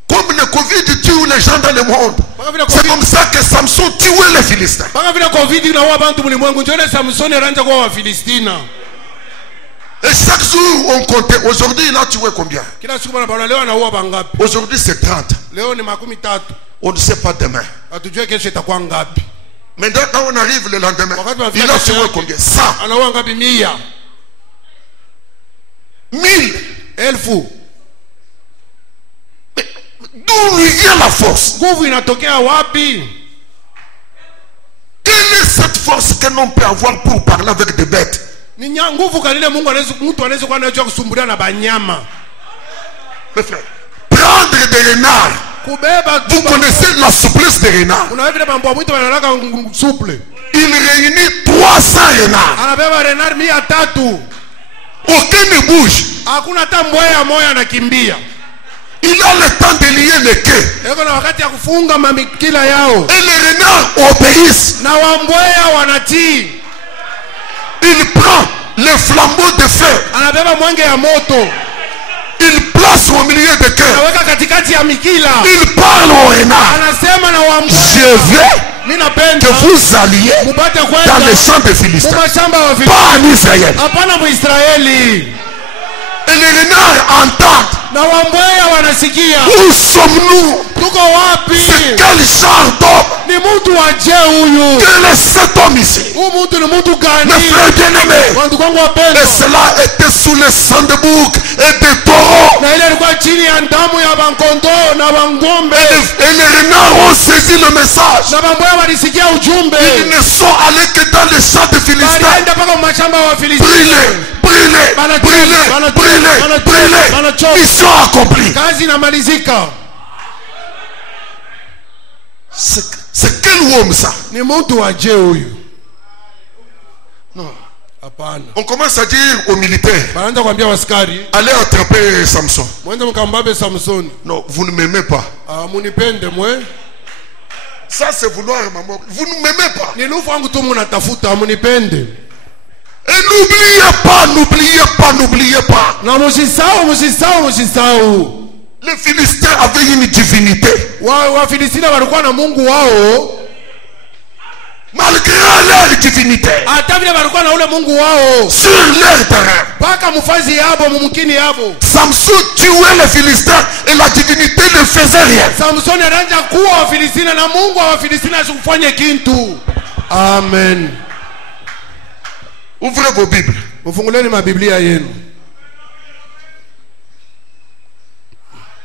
comme le Covid tue les gens dans le monde. C'est comme ça que Samson tuait les Philistins. Et chaque jour on comptait. Aujourd'hui il a tué combien? Aujourd'hui c'est 30. On ne sait pas demain. Maintenant quand on arrive le lendemain, il a tué combien? 100. 1000. D'où lui vient la force? Quelle est cette force que l'on peut avoir pour parler avec des bêtes? Mes frères, prendre des renards. Vous connaissez la souplesse des renards? Il réunit 300 renards. Aucun ne bouge. Il a le temps de lier les quais. eko na wakati ya kufunga mamikila yao, Et les renards obéissent. na wambweya wanatii. Il prend le flambeau de feu. Anabeba mwenge ya moto, Il place au milieu des quais. anaweka katikati ya mikila, Il parle aux renards. anasema na wambweya, Je veux mimi que napenda vous alliez mupate dans kwenda les champs de Philistins. mumashamba wa Filisti, Pas en Israël. hapana Muisraeli. Et les renards entendent. Na wambweya wanasikia, Où sommes-nous? tuko wapi? C'est quel genre d'homme? Ni mtu wa je huyu? Quel est cet homme ici? Huyu mtu ni mtu gani? Mes frères bien-aimés. Wandugu wangu wapendwa, Et cela était sous le sang de bouc et de taureaux. na ile ilikuwa chini ya damu ya bankondoo na bangombe, Et les renards ont saisi le message. na wambweya walisikia ujumbe, Ils ne sont allés que dans les champs de Philistins. walienda mpaka mashamba wa Filisti. Brûlez, brûlez, brûlez, brûlez, brûlez. Mission accomplie. Kazi inamalizika. C'est quel homme ça? Ni mtu wa je huyu? Non. Hapana. On commence à dire aux militaires, Wanaanza kuambia waskari, allez attraper Samson. mwende mkambabe Samsoni. Non, vous ne m'aimez pas. Munipende mwe. Ça c'est vouloir ma mort. Vous ne m'aimez pas. Ni nufu wangu tu munatafuta, munipende. Et n'oubliez pas, n'oubliez pas, n'oubliez pas. Na musisahau, musisahau, musisahau. Les Philistins avaient une divinité. Wafilistina walikuwa na Mungu wao, Malgré leur divinité. hata vile walikuwa na ule Mungu wao Sur leur terrain. mpaka mfazi yabo mumkini yabo. Samson tuait les Philistins et la divinité ne faisait rien. Samsoni anaanza kuwa Wafilistina na Mungu wa Wafilistina asikufanye kintu. Amen. Ouvrez vos Bibles. Mfunguleni mabiblia yenu.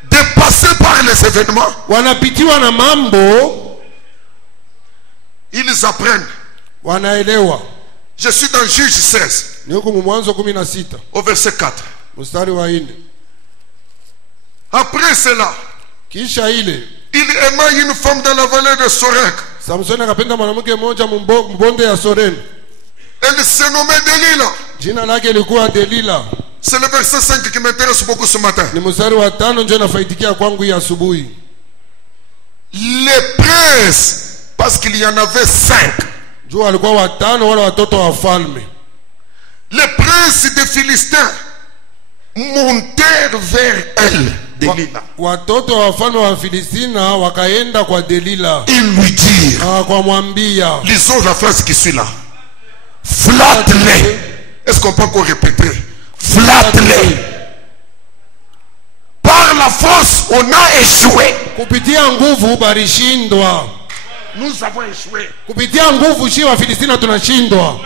Dépassés par les événements, Wanapitiwa na mambo, ils apprennent. wanaelewa. Je suis dans Juge 16, Ni huko Mwanzo 16 au verset 4. mstari wa 4. Après cela, Kisha ile il aima une femme dans la vallée de Sorek. Samsoni akapenda mwanamke mmoja mbonde ya Soren. Elle se nommait Delilah. Jina lake lilikuwa Delila. C'est le verset 5 qui m'intéresse beaucoup ce matin. Ni mstari wa 5 ndio nafaidikia kwangu hii asubuhi. Les princes, parce qu'il y en avait 5. Juu alikuwa watano wale watoto wa falme. Les princes des Philistins montèrent vers elle, Delilah. Watoto wa falme wa Filistina wakaenda kwa Delila. Ils lui dirent, Kwa mwambia, lisons la phrase qui suit là. Flatte-les. Est-ce qu'on peut encore répéter? Flatte-les. Par la force, on a échoué. kupitia nguvu barishindwa. Nous avons échoué. Kupitia nguvu shi wa Filistina tunashindwa.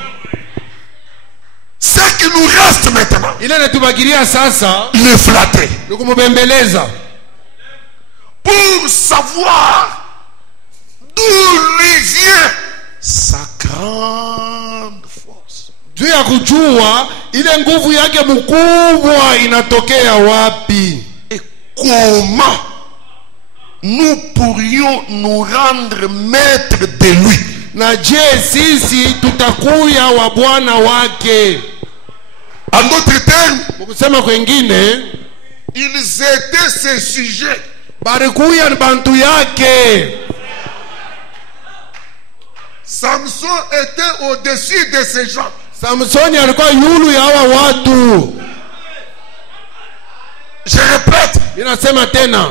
Ce qui nous reste maintenant, Ile netubakilia sasa le flatter. ni kumubembeleza Pour savoir d'où lui vient sa grande force. juu ya kujua ile nguvu yake mkubwa inatokea wapi, Et comment nous pourrions nous rendre maîtres de lui. na je sisi tutakuya wa bwana wake. En d'autres termes, Mkusema kwengine, ils étaient ses sujets. barikuya ni bantu yake. Samson était au-dessus de ces gens. Samsoni alikuwa yulu ya hawa watu. Je répète, Ninasema tena,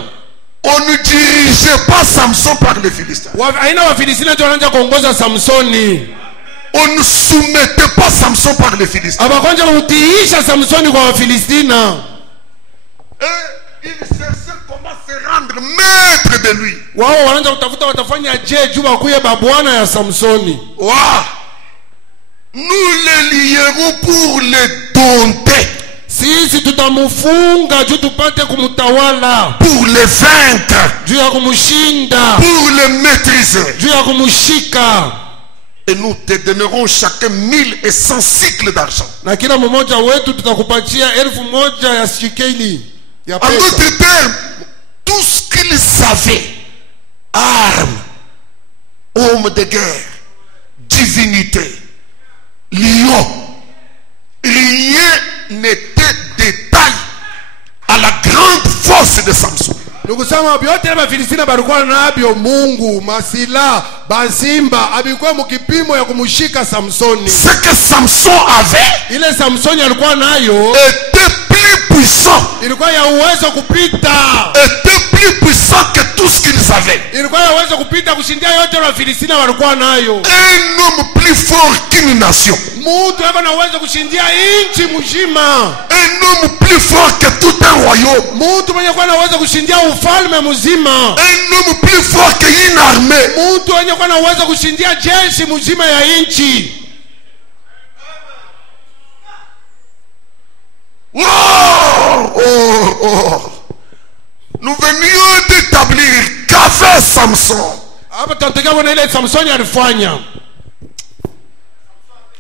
on ne dirigeait pas Samson par les Philistins. aina wa Filistina ndio wanaanza kuongoza Samsoni. On ne soumettait pas Samson par les Philistins. Abakwanja kutiisha Samsoni kwa Wafilistina. Et il cherchait comment se rendre maître de lui. Wao wanaanza kutafuta watafanya je juu bakuye babwana ya Samsoni. Wow. Nous le lierons pour le dompter, Sisi tutamufunga juu tupate kumtawala, pour le vaincre, juu ya kumshinda, pour le maîtriser. juu ya kumshika. Et nous te donnerons chacun 1100 cycles d'argent. Na kila mmoja wetu tutakupatia 1000 ya shekeli ya En pesa. d'autres termes, tout ce qu'ils avaient, armes, hommes de guerre, divinité, lion, rien n'était de taille à la grande force de Samson. Nikusema vyote na Filistina balikuwa nabyo Mungu masila bazimba abikuwa mkipimo ya kumshika Samsoni. Ce que Samson avait, ile Samsoni alikuwa nayo était plus puissant. ilikuwa ya uwezo kupita. Était plus puissant que tout ce qu'ils avaient. ilikuwa ya uwezo kupita kushindia yote na Filistina walikuwa nayo. Un homme plus fort qu'une nation. Mtu yuko na uwezo kushindia nchi mzima. Un homme plus fort que tout un royaume. Mtu mwenye kuwa na uwezo kushindia ufalme mzima. Un homme plus fort qu'une armée. Mtu mwenye kuwa na uwezo kushindia jeshi mzima ya nchi. Nous venions d'établir qu'avait Samson. Hapa tunataka kuona ile Samsoni alifanya.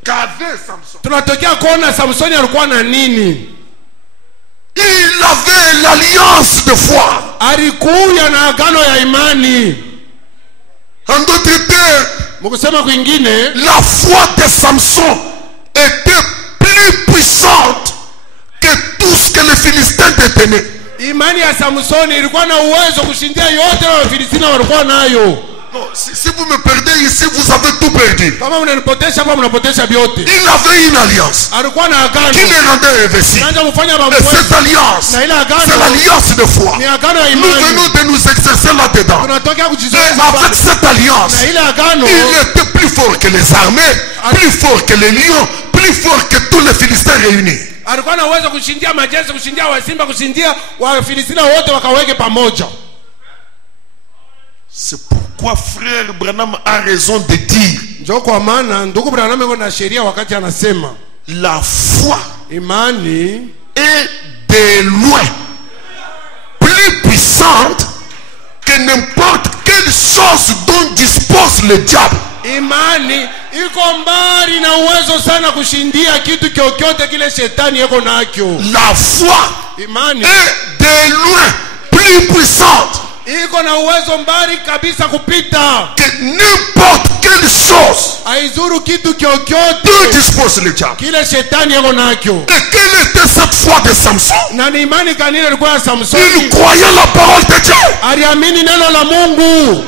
Qu'avait Samson. Tunataka kuona Samsoni alikuwa na nini. Il avait l'alliance de foi. Alikuwa na agano ya imani. En d'autres termes, Mkusema kwingine, la foi de Samson était plus puissante que tout ce que les Philistins détenaient. imani ya Samsoni ilikuwa na uwezo kushindia yote na Wafilistina walikuwa nayo. Non, si vous me perdez ici, vous avez tout perdu. Kama mnanipotesha hapa mnapotesha vyote. Il avait une alliance Alikuwa na agano. qui le rendait invincible. Anaanza kufanya Et mambo. cette alliance, Na ile agano c'est l'alliance de foi. ni agano ya Nous imani. venons de nous exercer là-dedans. Tunataka Et kujizoeza avec pale. cette alliance, Na ile agano il était plus fort que les armées, plus fort que les lions, plus fort que tous les Philistins réunis. alikuwa na uwezo kushindia majeshi, kushindia wasimba, kushindia Wafilistina wote wakaweke pamoja. C'est pourquoi frère Branham a raison de dire Ndio kwa maana ndugu Branham yuko na sheria wakati anasema la foi imani est de loin plus puissante que n'importe quelle chose dont dispose le diable. imani iko mbali na uwezo sana kushindia kitu kyokyote kile shetani yako nacho. La foi Imani est de loin plus puissante iko na uwezo mbali kabisa kupita. que n'importe quelle chose Haizuru kitu dont kyokyote dispose le diable. kile shetani yako nacho. Et quelle était cette foi de Samson? Na ni imani kanile ilikuwa ya Il Samsoni. croyait la parole de Dieu. Aliamini neno la Mungu.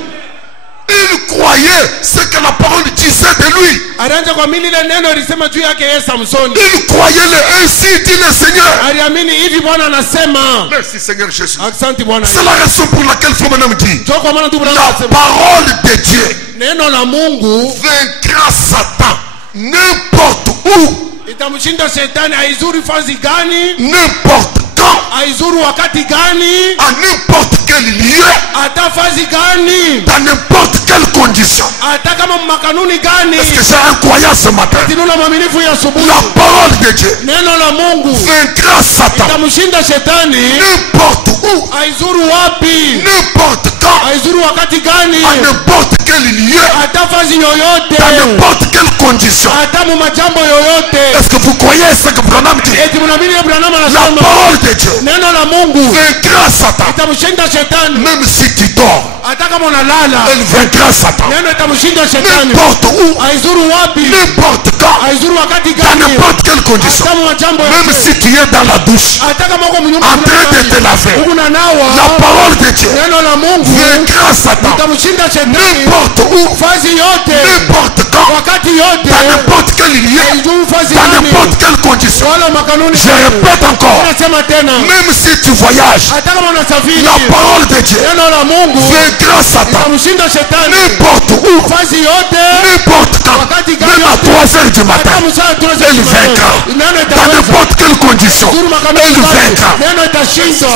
Il croyait ce que la parole disait de lui. Alianza kuamini ile neno lisema juu yake yeye Samsoni. Il croyait le ainsi dit le Seigneur. Aliamini hivi Bwana anasema. Merci Seigneur Jésus. Asante Bwana. C'est la raison pour laquelle Frère Branham dit Ndio kwa maana tu Bwana la anasema parole de Dieu neno la Mungu vaincra Satan n'importe où, itamshinda shetani. Haizuru fazi gani, n'importe quand, haizuru wakati gani, à n'importe quel lieu, hata fazi gani, dans n'importe quelle condition. hata kama makanuni gani. Est-ce que j'ai un croyant ce matin? Tinuna mwaminifu ya asubuhi. La parole de Dieu Neno la Mungu vaincra Satan itamshinda shetani. n'importe où, Haizuru wapi, n'importe quand, haizuru wakati gani, à n'importe quel lieu, hata fazi yoyote, dans n'importe quelle condition. hata mu majambo yoyote. Est-ce que vous croyez ce que Branham dit? Eti mnaamini Abrahamu La anasema parole de Dieu neno la Mungu vaincra Satan. itamshinda shetani. Même si tu dors, Hata kama unalala elle vaincra Satan. neno itamshinda shetani. N'importe où, Haizuru wapi, n'importe quand, haizuru wakati dans gani, n'importe quelle condition. hata mu majambo Même yote. si tu es dans la douche, Hata kama uko mnyumba en train de te laver, huko na la nawa, parole de Dieu neno la Mungu vaincra Satan. itamshinda shetani. N'importe où, Fazi yote, n'importe quand, wakati yote, dans n'importe quel lieu, haizuru fazi dans gani n'importe quelle condition. wala makanuni. Je répète encore, Nasema tena, même si tu voyages, hata kama unasafiri la parole de Dieu neno la Mungu vaincra Satan. itamshinda shetani. N'importe où, Fazi yote, n'importe quand, wakati gani même à 3 heures du matin, hata msaa tunaweza elle vaincra. neno Dans itaweza. n'importe quelle condition, Zuru makanuni elle gani, vaincra. neno itashinda.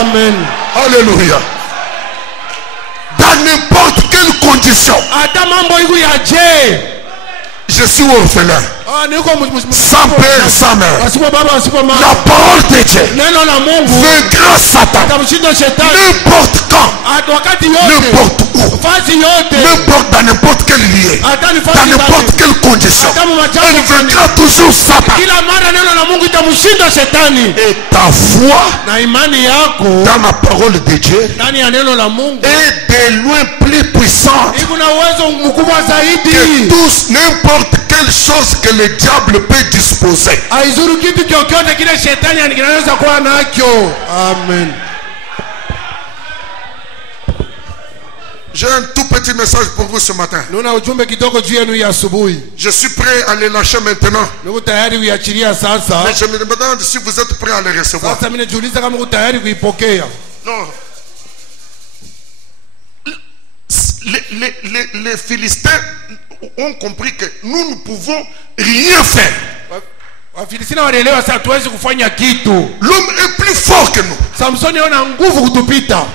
Amen. Alléluia. Dans n'importe quelle condition, Hata mambo hiku ya je, je suis orphelin, niko sans père, sans mère. wasipo baba wasipo mama. La parole de Dieu Neno la Mungu vaincra Satan itamshinda shetani. n'importe quand, Hata wakati yote, n'importe où, fazi yote, n'importe dans n'importe quel lieu, hata ni dans fazi n'importe gani, quelle condition. hata mu majambo Elle gani. vaincra toujours Satan. Kila mara neno la Mungu itamshinda shetani. Et ta foi Na imani yako dans la parole de Dieu ndani ya neno la Mungu est de loin plus puissante iko na uwezo mkubwa que zaidi. tous n'importe quelle chose que le diable peut disposer. Haizuru kitu chochote kile shetani kinaweza kuwa nacho. Amen. J'ai un tout petit message pour vous ce matin. Nuna ujumbe kidogo juu yenu ya asubuhi. Je suis prêt à les lâcher maintenant. Niko tayari kuiachilia sasa. Mais je me demande si vous êtes prêts à les recevoir. Sasa mimi najiuliza kama uko tayari kuipokea. Non. Les Philistins ont compris que nous ne pouvons rien faire. Wafilistina walielewa sasa hatuwezi kufanya kitu. L'homme est plus fort que nous. Samsoni ana nguvu kutupita.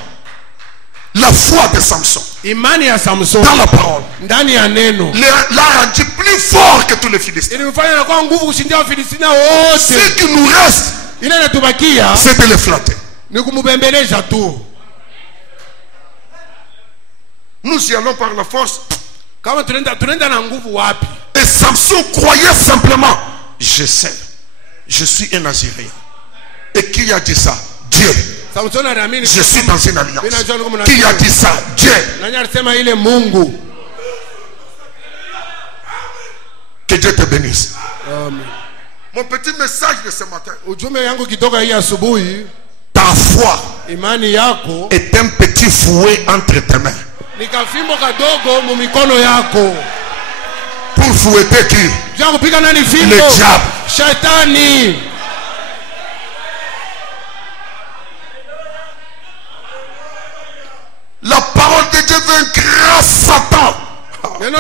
La foi de Samson. Imani ya Samson. Dans la parole. Ndani ya neno. L'a rendu plus fort que tous les Philistins. Ilimfanya na kwa nguvu kushindia Wafilistina wote. Ce qui nous reste, ile inatubakia, c'est de les flatter. Ni kumubembeleza tu. Nous y allons par la force. Kama tunaenda na nguvu wapi? Et Samson croyait simplement, je sais, je suis un Naziréen. Et qui a dit ça? Dieu. Je suis dans une alliance. Qui a dit ça? Dieu. Que Dieu te bénisse. Amen. Mon petit message de ce matin. Ta foi est un petit fouet entre tes mains. Pour fouetter qui? Le diable. La parole de Dieu vaincra Satan. N'importe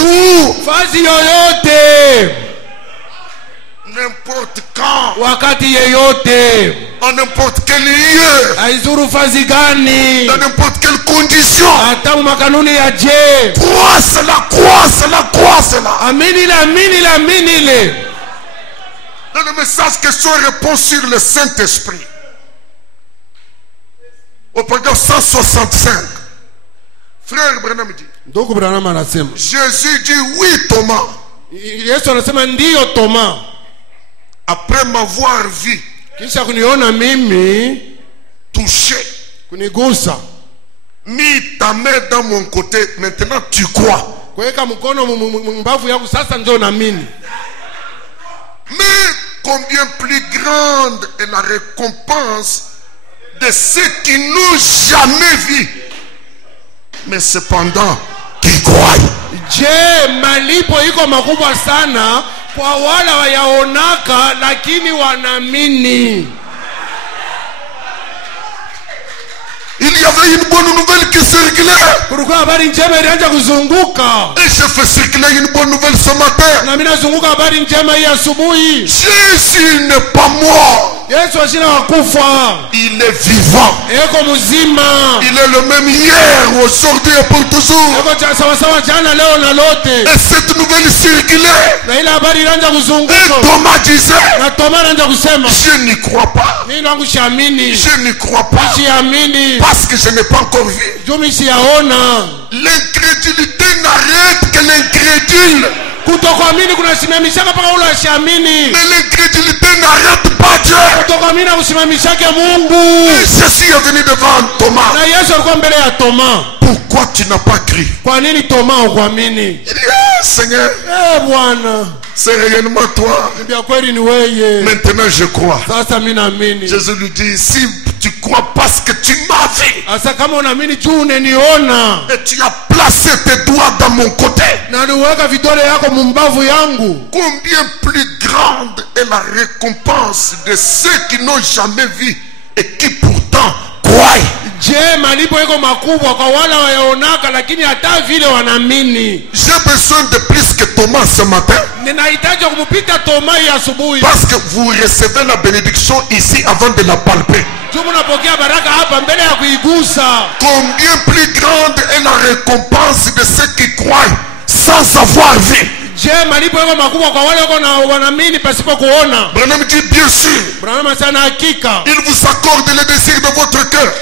où. N'importe quand. En n'importe quel lieu. Dans n'importe quelle condition. Crois cela, crois cela, crois cela. Dans le message question-réponse sur le Saint-Esprit. Au paragraphe 165, frère Branham dit, Jésus dit oui Thomas. Après m'avoir vu, touché, mis ta main dans mon côté, maintenant tu crois. Mais combien plus grande est la récompense de ceux qui n'ont jamais vu, mais cependant qui croient. Je malipo iko makubwa sana kwa wale wayaonaka lakini wanaamini. Il y avait une bonne nouvelle qui circulait. Et je fais circuler une bonne nouvelle ce matin. Jésus n'est pas mort. Il est vivant. Il est le même hier, aujourd'hui et pour toujours. Et cette nouvelle circulait. Et Thomas disait, je n'y crois pas. Je n'y crois pas. Parce que je n'ai pas encore vu. L'incrédulité n'arrête que l'incrédule. Mais l'incrédulité n'arrête pas Dieu. Et Jésus est venu devant Thomas. Pourquoi tu n'as pas cru? Il dit, Seigneur, c'est réellement toi. Maintenant je crois. Jésus lui dit, si tu crois parce que tu m'as vu et tu as placé tes doigts dans mon côté, combien plus grande est la récompense de ceux qui n'ont jamais vu et qui pourtant croient. J'ai besoin de plus que Thomas ce matin. Parce que vous recevez la bénédiction ici avant de la palper. Combien plus grande est la récompense de ceux qui croient sans avoir vu. Branham dit bien sûr. Il vous accorde le désir de votre cœur.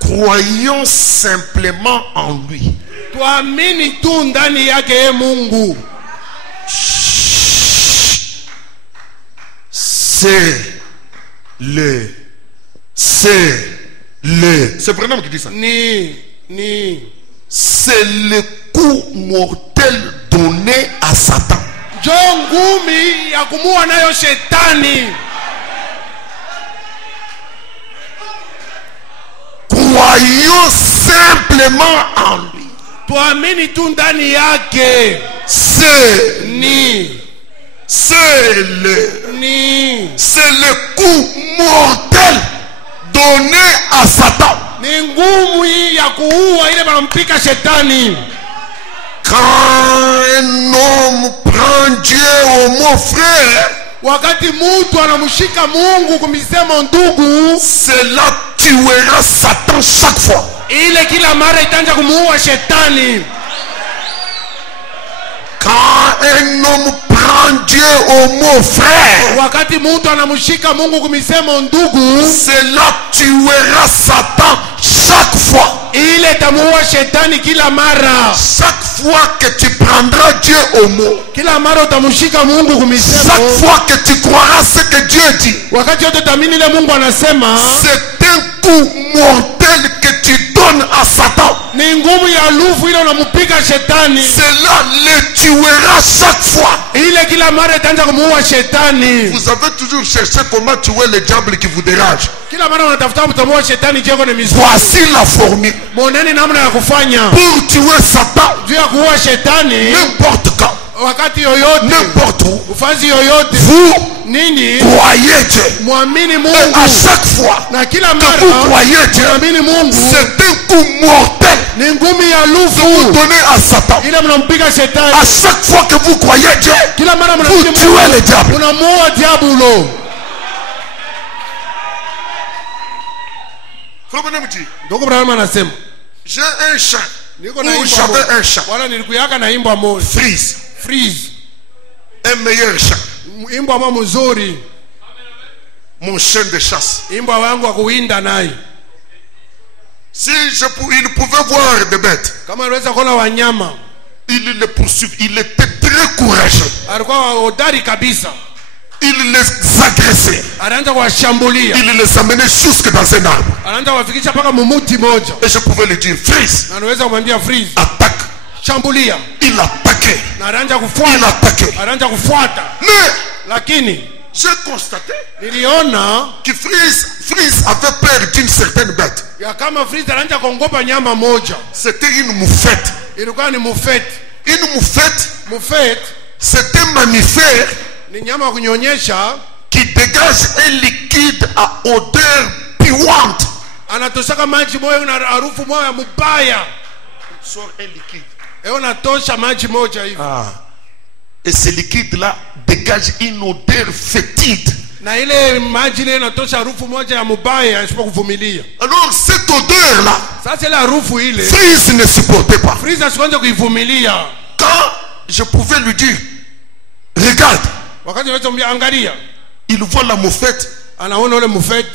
Croyons simplement en lui. C'est Branham qui dit ça. C'est le coup mortel donné à Satan. Croyons simplement en lui. tuamini tu ndani yake. C'est le coup mortel donné à Satan. Ni ngumu hii ya kuua ile wanampika shetani. Quand un homme prend Dieu au mot frère, wakati mtu anamshika Mungu kumisema ndugu, cela tuera Satan chaque fois. ile kila mara itaanza kumuua shetani. Quand un homme prend Dieu au mot frère, wakati mtu anamshika Mungu kumisema ndugu, cela tuera Satan chaque fois. ile itamuua shetani kila mara. Chaque fois que tu prendras Dieu au mot, kila mara utamshika Mungu kumisema, chaque fois que tu croiras ce que Dieu dit, wakati yote utamini ile Mungu anasema, c'est un coup mortel que tu donnes à Satan. ni ngumu ya lufu ile unampiga shetani. Cela le tuera chaque fois. ile kila mara itaanza kumuua shetani. Vous avez toujours cherché comment tuer le diable qui vous dérange. kila mara unatafuta mtamuua shetani jeko ni mizuri. Voici la formule. Moneni namna ya kufanya Pour tuer Satan, juu ya kuua shetani n'importe quand, wakati yoyote, n'importe où, ufazi yoyote, vous nini croyez Dieu. muamini Et Mungu. à chaque fois na kila que mara vous croyez Dieu, muamini Mungu, c'est un coup mortel ni ngumi ya que vous lufu donnez à Satan. ile mnampiga shetani. À chaque fois que vous croyez Dieu, kila mara vous mnampiga tuez le diable. unamuua diabulo. Ndugu Branham anasema, J'ai un chant. niko na Ou imbo j'avais un chant. wala nilikuyaka na imbo moja Freeze. freeze, Un meilleur chant. imbo ama mzuri, Mon chien de chasse. imbo wangu wa kuwinda naye. Si il pouvait voir des bêtes, kama aliweza kuona wanyama, il les poursuivait. Il était très courageux. alikuwa hodari kabisa, Il les agressait. anaanza kuwashambulia, Il les amenait jusque dans un arbre. anaanza kuwafikisha mpaka mumuti moja, Et je pouvais lui dire, freeze, na anaweza kumwambia freeze, attaque. shambulia, Il attaquait. na anaanza Il kufuata, attaquait. anaanza kufuata. Mais Lakini j'ai constaté niliona que Freeze avait peur d'une certaine bête. ya kama freeze anaanza kuongopa nyama moja, C'était une moufette. ilikuwa ni mufeti. Une moufette, Mufeti c'est un mammifère ni nyama ya kunyonyesha, qui dégage un liquide à odeur puante. anatoshaka maji moja na harufu moja ya mubaya. Sort un liquide. Natosha maji moja hivi. Et ce liquide-là dégage une odeur fétide. Na ile maji ile inatosha harufu moja ya mubaya isipo kuvumilia. Alors cette odeur-là, Sasa ile harufu ile Freeze ne supportait pas. freeze asikwenda kuivumilia. Quand je pouvais lui dire, regarde, Wakati unachomwambia angalia, il voit la moufette. anaona ule mufeti,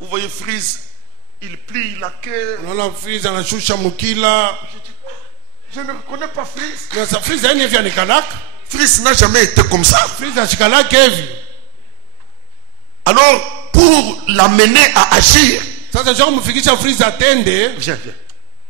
Vous voyez Freeze, il plie la queue. unaona freeze anashusha mukila. Je ne reconnais pas Freeze. Sasa freeze yani hivi anikalaka. Freeze n'a jamais été comme ça. Freeze ashikalaka hivi. Alors, pour l'amener à agir, Sasa sio kumfikisha freeze atende, viens.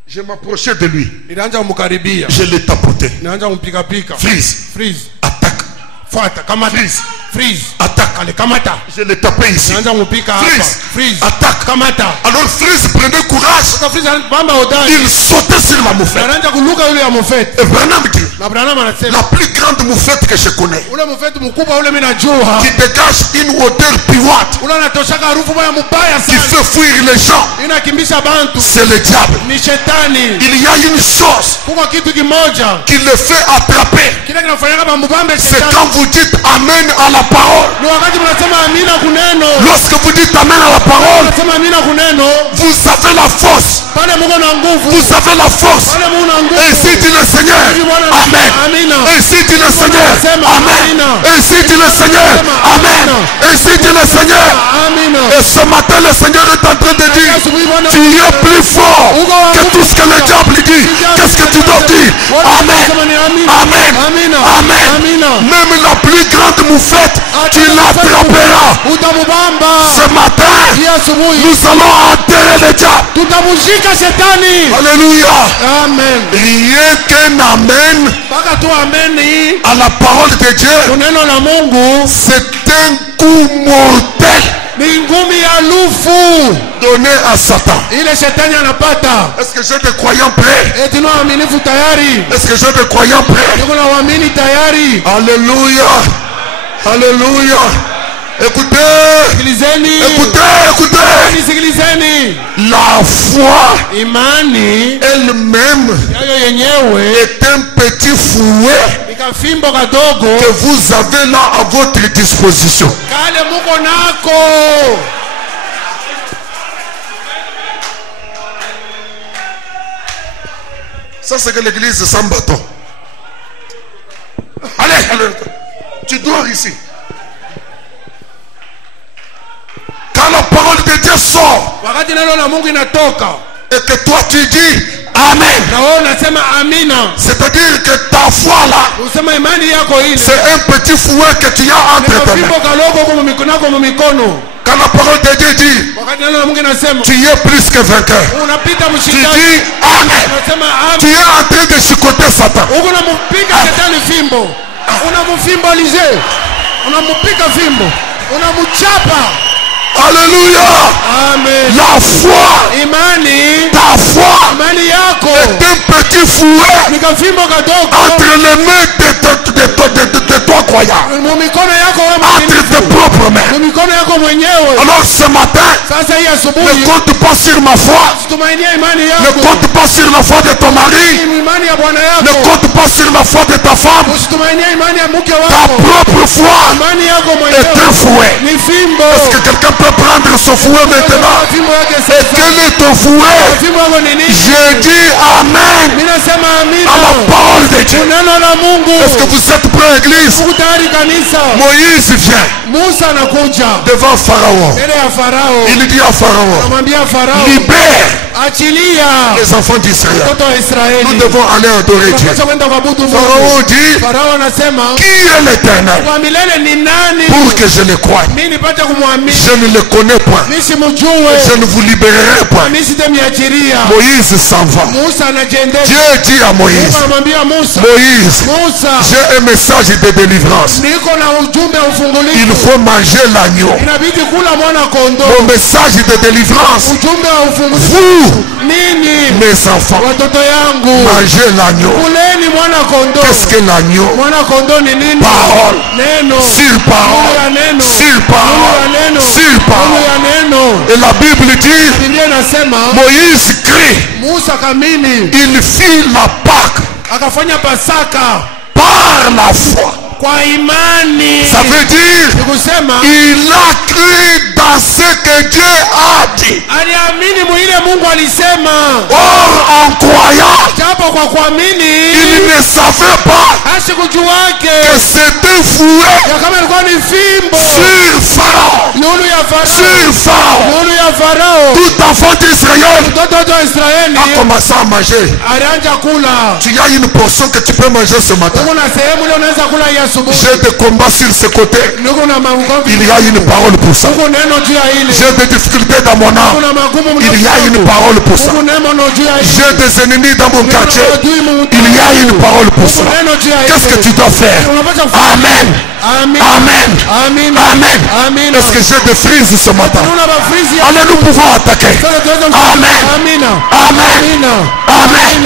Je m'approchais de lui. nilianza kumkaribia. Je l'ai tapoté. Nilianza kumpika pika. Freeze, Freeze, attaque. fuata kamata. Freeze, Freeze, attaque. ale kamata. Je l'ai tapé ici. Nilianza kumpika hapa. Freeze, Freeze, attaque. kamata. Alors Freeze prenait courage. Sasa freeze anabamba hodari. Il sautait sur la moufette. Anaanza kuluka yule ya mufeti. Et Branham dit, Na Branham anasema la plus grande moufette que je connais, ule mufeti mkubwa ule mimi najua. qui dégage une odeur puante, Ule anatoshaka harufu moja mubaya qui sana. fait fuir les gens, Inakimbisha bantu. c'est le diable. Ni shetani. Il y a une chose Kuko kitu kimoja qui le fait attraper. kile kinafanyaka bambubambe C'est shetani. quand vous dites Amen à la parole. Ni wakati mnasema amina kuneno. Lorsque vous dites Amen à la parole, Mnasema amina kuneno, vous avez la force. pale Mungu na nguvu. Vous avez la force. Pale Mungu na nguvu. Ainsi dit le Seigneur. Amen. Amina. Ainsi dit le Seigneur. Amen. Ainsi dit le Seigneur. Amen. Ainsi dit le Seigneur. Amina. Et ce matin, le Seigneur est en train de dire, tu es plus fort que tout ce que le diable dit. Qu'est-ce que tu dois dire? Amen. Amen. Amen. Même la plus grande moufette, tu l'attraperas. Utamubamba. Ce matin, Hii asubuhi nous allons enterrer le diable. tutamshika shetani. Alléluia. Amen. Rien qu'un amen Mpaka tu ameni à la parole de Dieu, kuneno la Mungu c'est un coup mortel. ni ngumi ya lufu donnée à Satan. ile shetani anapata. Est-ce que j'ai des croyants prêts? Eti na waaminifu tayari. Est-ce que j'ai des croyants prêts? Niko na waamini tayari. Alléluia. Alléluia. Écoutez. Sikilizeni. Écoutez. Sikilizeni. La foi imani elle-même yayo yenyewe est un petit fouet ikafimbo kadogo que vous avez là à votre disposition. kale muko nako. Ça c'est que l'église sans bâton. Allez, tu dors ici. Quand la parole de Dieu sort wakati neno la Mungu inatoka et que toi tu dis Amen, na wewe unasema amina, c'est-à-dire que ta foi là, unasema imani yako ile c'est un petit fouet que tu as entre tes fimbo mains. kaloko kwa mikono yako mikono. Quand la parole de Dieu dit Wakati neno la Mungu inasema tu es plus que vainqueur, unapita tu mshindani, dis Amen. unasema Tu amen. es en train de chicoter Satan. Uko unampiga shetani fimbo, unamfimbolishe, unampiga fimbo, unamchapa. Alléluia. Amen. La foi, Imani, ta foi imani yako est un petit fouet ni kafimbo kadogo entre les mains de toi croyant, mumikono yako wewe entre mwaminifu, tes propres mains. mumikono yako mwenyewe. Alors ce matin, Sasa hii ne asubuhi compte pas sur ma foi, tumainia imani ne yako, compte pas sur la foi de ton mari, imani ya bwana ne yako, compte pas sur la foi de ta femme. usitumainia imani ya mke Ta wako. propre foi Imani yako est un mwenyewe fouet. ni fimbo. Est-ce que quelqu'un peut prendre son fouet maintenant? Fimbo yake Et sasa. quel est ton fouet? Fimbo yako ni nini? Je dis Amen Mimi nasema à amina. la parole de Dieu. Neno la Mungu. Est-ce que vous êtes prêts, église? Mungu tayari kanisa. Moïse vient Musa anakuja devant Pharaon. mbele ya Farao. Il dit à Pharaon, Anamwambia Farao, libère achilia les enfants d'Israël. watoto wa Nous Israeli. devons aller adorer Dieu. Tunapaswa kwenda kuabudu Mungu. Pharaon dit, Farao anasema, qui est l'Éternel kwa milele ni nani pour que je le croie? mimi nipate kumwamini? Je ne le connais point. Mimi simjue. Je ne vous libérerai point. Mimi sitamwachilia. Moïse s'en va. Musa anajiendea. Dieu dit à Moïse, Mungu anamwambia Musa, Moïse, Musa, j'ai un message de délivrance. niko na ujumbe Il ufungulifu. faut manger l'agneau. Inabidi kula mwana kondoo. Mon message de délivrance. Ujumbe wa ufungulifu. Vous, Nini? mes enfants, Watoto yangu, mangez l'agneau. kuleni mwana kondoo. Qu'est-ce que l'agneau? Mwana kondoo ni nini? Parole. Neno. Sur Nuru parole. ya neno. Sur Nuru parole. ya neno. Sur Nuru parole. ya neno. Et la Bible dit, Biblia inasema Moïse crie. Musa kamini Il fit la Pâque akafanya Pasaka par la foi. kwa imani. Ça veut dire, Ni kusema il a cru dans ce que Dieu a dit. aliamini mwile Mungu alisema. Or, en croyant, Japo kwa il kuamini ne savait pas hashikujuwake que c'était fouet ya kama ilikuwa ni fimbo. sur Pharaon. Nuru ya Farao. Sur Pharaon. Nuru ya Farao. Tout enfant d'Israël Mtoto wa Israeli a commencé à manger. alianza kula. Tu as une portion que tu peux manger ce matin. Kuna sehemu ile unaweza kula hii asubuhi. J'ai des combats sur ce côté. Niko na maugomvi. Il y a une parole pour ça. Kuna neno juu ya ile. J'ai des difficultés dans mon âme. Kuna magumu Il y a une parole pour ça. Kuna neno juu ya ile. J'ai des ennemis dans mon quartier. Il y a une parole pour ça. Kuna neno juu ya ile. Qu'est-ce que tu dois faire? Unapaswa kufanya. Amen. Amen. Amen. Amen. Amen. Amen. Est-ce que j'ai des frises ce matin? Kuna mafrizi ya Allez, nous pouvons attaquer. Amen. Amina. Amen. Amina. Amen.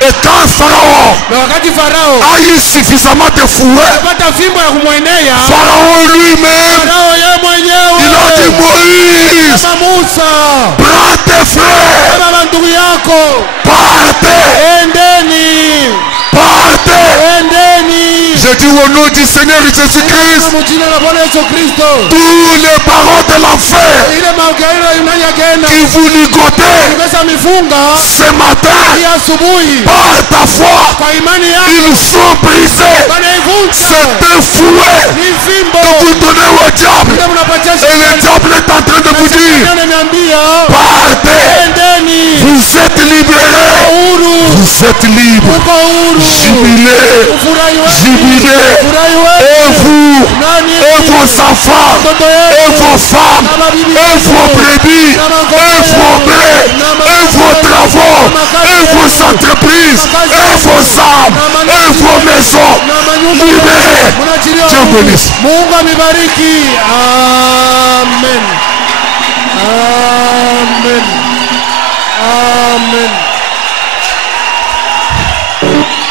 Et quand Pharaon Na wakati Farao a eu suffisamment de fouet, alipata fimbo ya kumwendea Pharaon lui-même, Farao yeye mwenyewe. il a dit, Moïse, Kama Musa, prends tes frères, kama ndugu yako, partez, endeni, partez. endeni. Je dis au nom du Seigneur Jésus-Christ, Kwa jina la Bwana Yesu Kristo. tous les barreaux de l'enfer Ile magairo imani agenda. qui vous ligotez Pesa mifunga ce matin, ya asubuhi par ta foi, kwa imani yako. ils sont brisés. Wanaivunja. C'est un fouet Ni fimbo. que vous donnez au diable. Ndio mnapatia Et le diable est en train de vous dire, ananiambia partez, endeni. vous êtes libérés, Uhuru. vous êtes libres, Uko huru. jubilés, Ufurahi wewe. jubilés, Ufurahi et wewe. vous, Nani? et vos enfants, Watoto et yenu. vos femmes, et vos brebis, et vos blés, et vos travaux, et vos entreprises, et vos âmes, et vos maisons, libérés. Mnaachilia Dieu huru. bénisse. Mungu amebariki. Amen. Amen. Amen.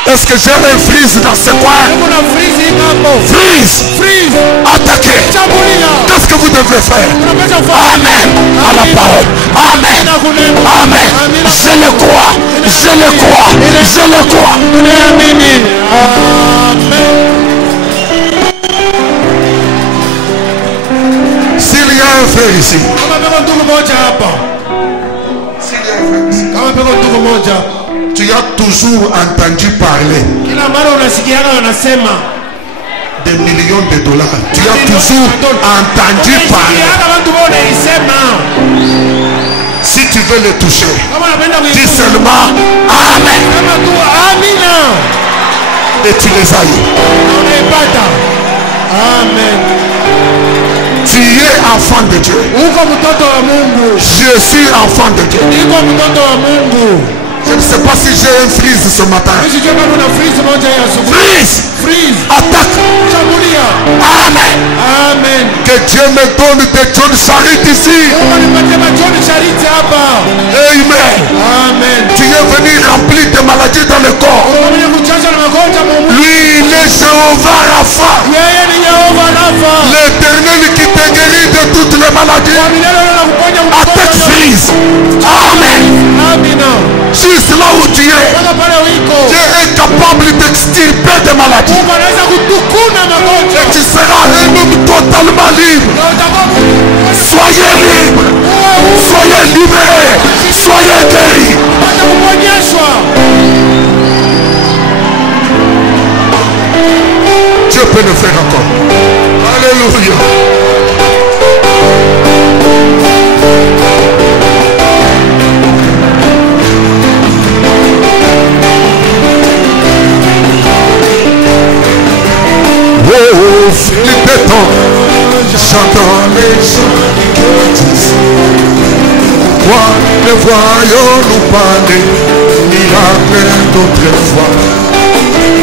Est-ce que j'ai un freeze dans ce coin? Freeze. Freeze. Attaquez. Qu'est-ce que vous devez faire? Amen. À la parole. Amen. Amen. Je le crois. Je le crois. Je le crois. Amen. S'il y a un frère ici. Tu as toujours entendu parler des millions de dollars. Tu as toujours entendu parler. Si tu veux le toucher, dis seulement Amen. Et tu les as eu. Amen. Tu es enfant de Dieu. Je suis enfant de Dieu. Je ne sais pas si j'ai un freeze ce matin. Freeze. Attaque. Amen. Amen. Que Dieu me donne des John Charit ici. Amen. Amen. Tu es venu remplir de maladies dans le corps. Lui, il est Jéhovah Rapha. L'Éternel qui te guérit de toutes les maladies. Attaque freeze. Amen. Juste là où tu es, Dieu est capable d'extirper des maladies. Et tu seras un homme totalement libre. Soyez libre. Soyez libérés. Soyez guéris. Dieu peut le faire encore. Alléluia. Oh, Philippe temps, j'entends les gens qui disent, pourquoi ne voyons-nous pas des miracles d'autrefois?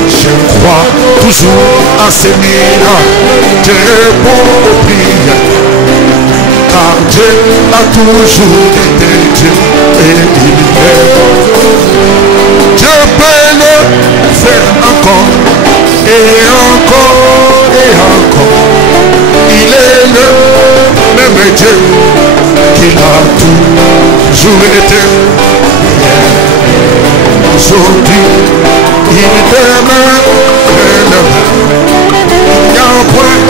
Je crois toujours à ces miracles, je réponds aux prières, car Dieu a toujours été Dieu et il est. Dieu peut le faire encore. Et encore, il est le même Dieu qu'il a toujours été. Aujourd'hui, il demeure le même. Il n'y a point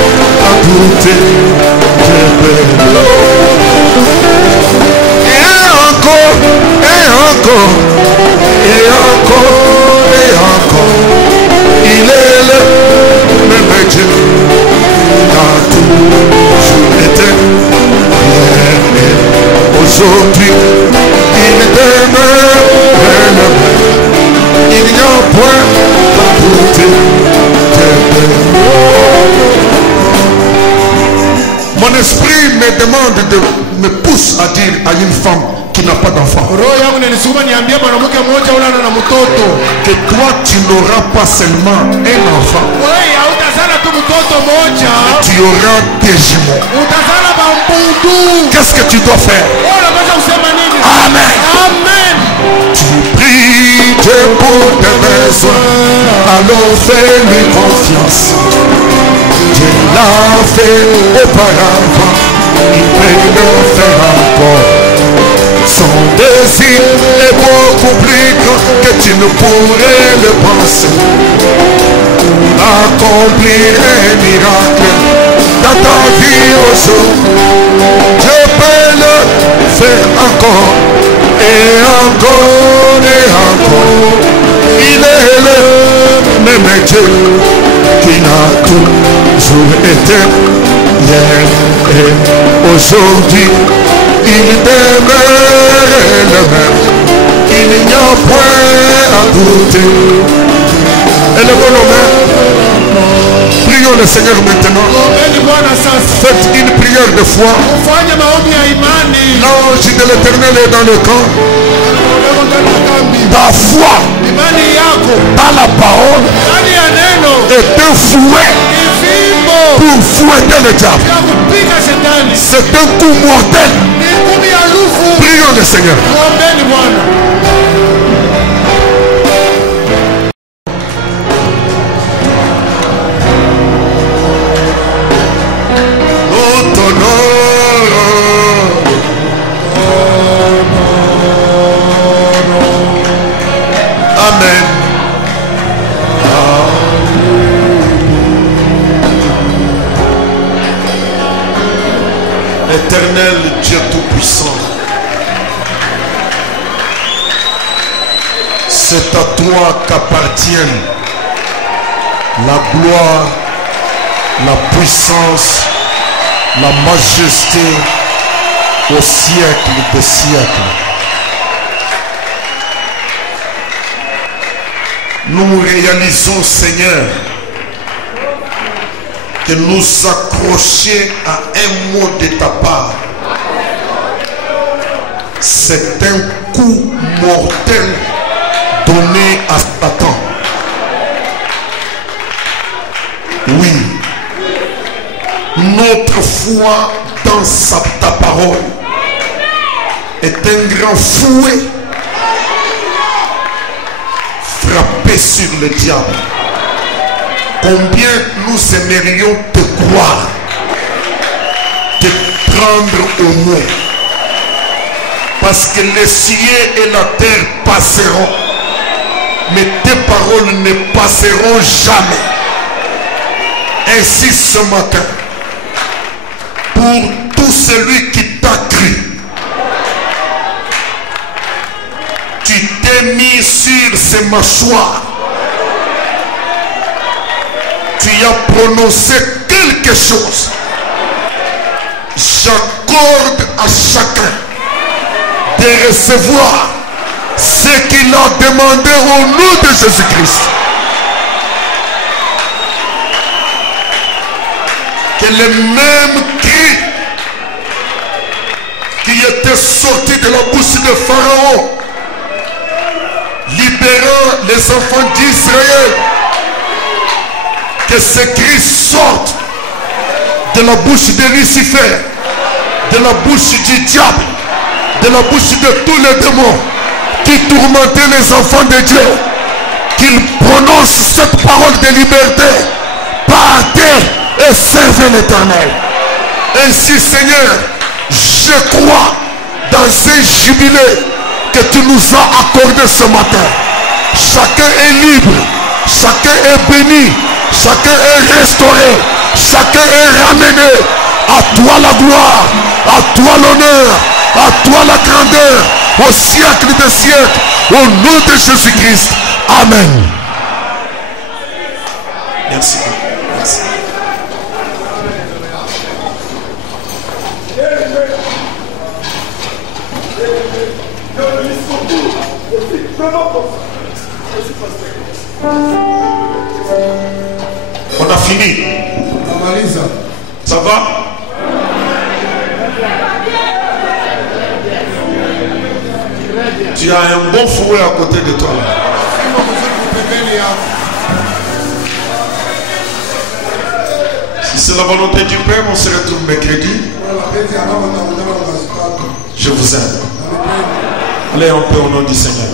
à douter. Et encore, il est le même Dieu. Il a toujours été. Aujourd'hui, il demeure le même. Il n'y a point à douter. Mon esprit me demande me pousse à dire à une femme qui n'a pas d'enfant que toi tu n'auras pas seulement un enfant, mais tu auras des jumeaux. Qu'est-ce que tu dois faire? Amen. Tu pries Dieu pour tes besoins, alors fais-lui confiance. Dieu l'a fait auparavant, il peut le faire encore. Son désir est beaucoup plus grand que tu ne pourrais le penser. Accomplir un miracle dans ta vie aujourd'hui. Dieu peut le faire encore et encore et encore. Il est le même Dieu qui n'a toujours été hier et aujourd'hui. Il demeure le même. Il n'y a point à douter. Élevons nos mains. Prions le Seigneur maintenant. Faites une prière de foi. L'ange de l'Éternel est dans le camp. Ta foi dans la parole est un fouet pour fouetter le diable. ya kupiga shetani. C'est un coup mortel. Ni ngumi ya lufu. Prions le Seigneur. Ombeni Bwana. Amen. Éternel Dieu Tout-Puissant, c'est à toi qu'appartiennent la gloire, la puissance, la majesté au siècle des siècles. Nous réalisons, Seigneur, que nous accrocher à un mot de ta part, c'est un coup mortel donné à Satan. Oui, notre foi dans ta parole est un grand fouet frappé sur le diable. Combien nous aimerions te croire, te prendre au mot, parce que les cieux et la terre passeront, mais tes paroles ne passeront jamais. Ainsi ce matin, pour tout celui qui t'a cru, tu t'es mis sur ses mâchoires, tu as prononcé quelque chose. J'accorde à chacun de recevoir ce qu'il a demandé au nom de Jésus-Christ. Que le même cri qui était sorti de la bouche de Pharaon, libérant les enfants d'Israël, que ce cri sorte de la bouche de Lucifer, de la bouche du diable, de la bouche de tous les démons qui tourmentaient les enfants de Dieu, qu'ils prononcent cette parole de liberté, partez et servez l'Éternel. Ainsi, Seigneur, je crois dans ce jubilé que tu nous as accordé ce matin. Chacun est libre, chacun est béni, chacun est restauré, chacun est ramené. À toi la gloire, à toi l'honneur, à toi la grandeur, au siècle des siècles, au nom de Jésus-Christ. Amen. Merci. Merci. On a fini. Ça va? Tu as un bon fouet à côté de toi là. Si c'est la volonté du Père, on se retrouve mercredi. Je vous aime. Allez, on peut au nom du Seigneur.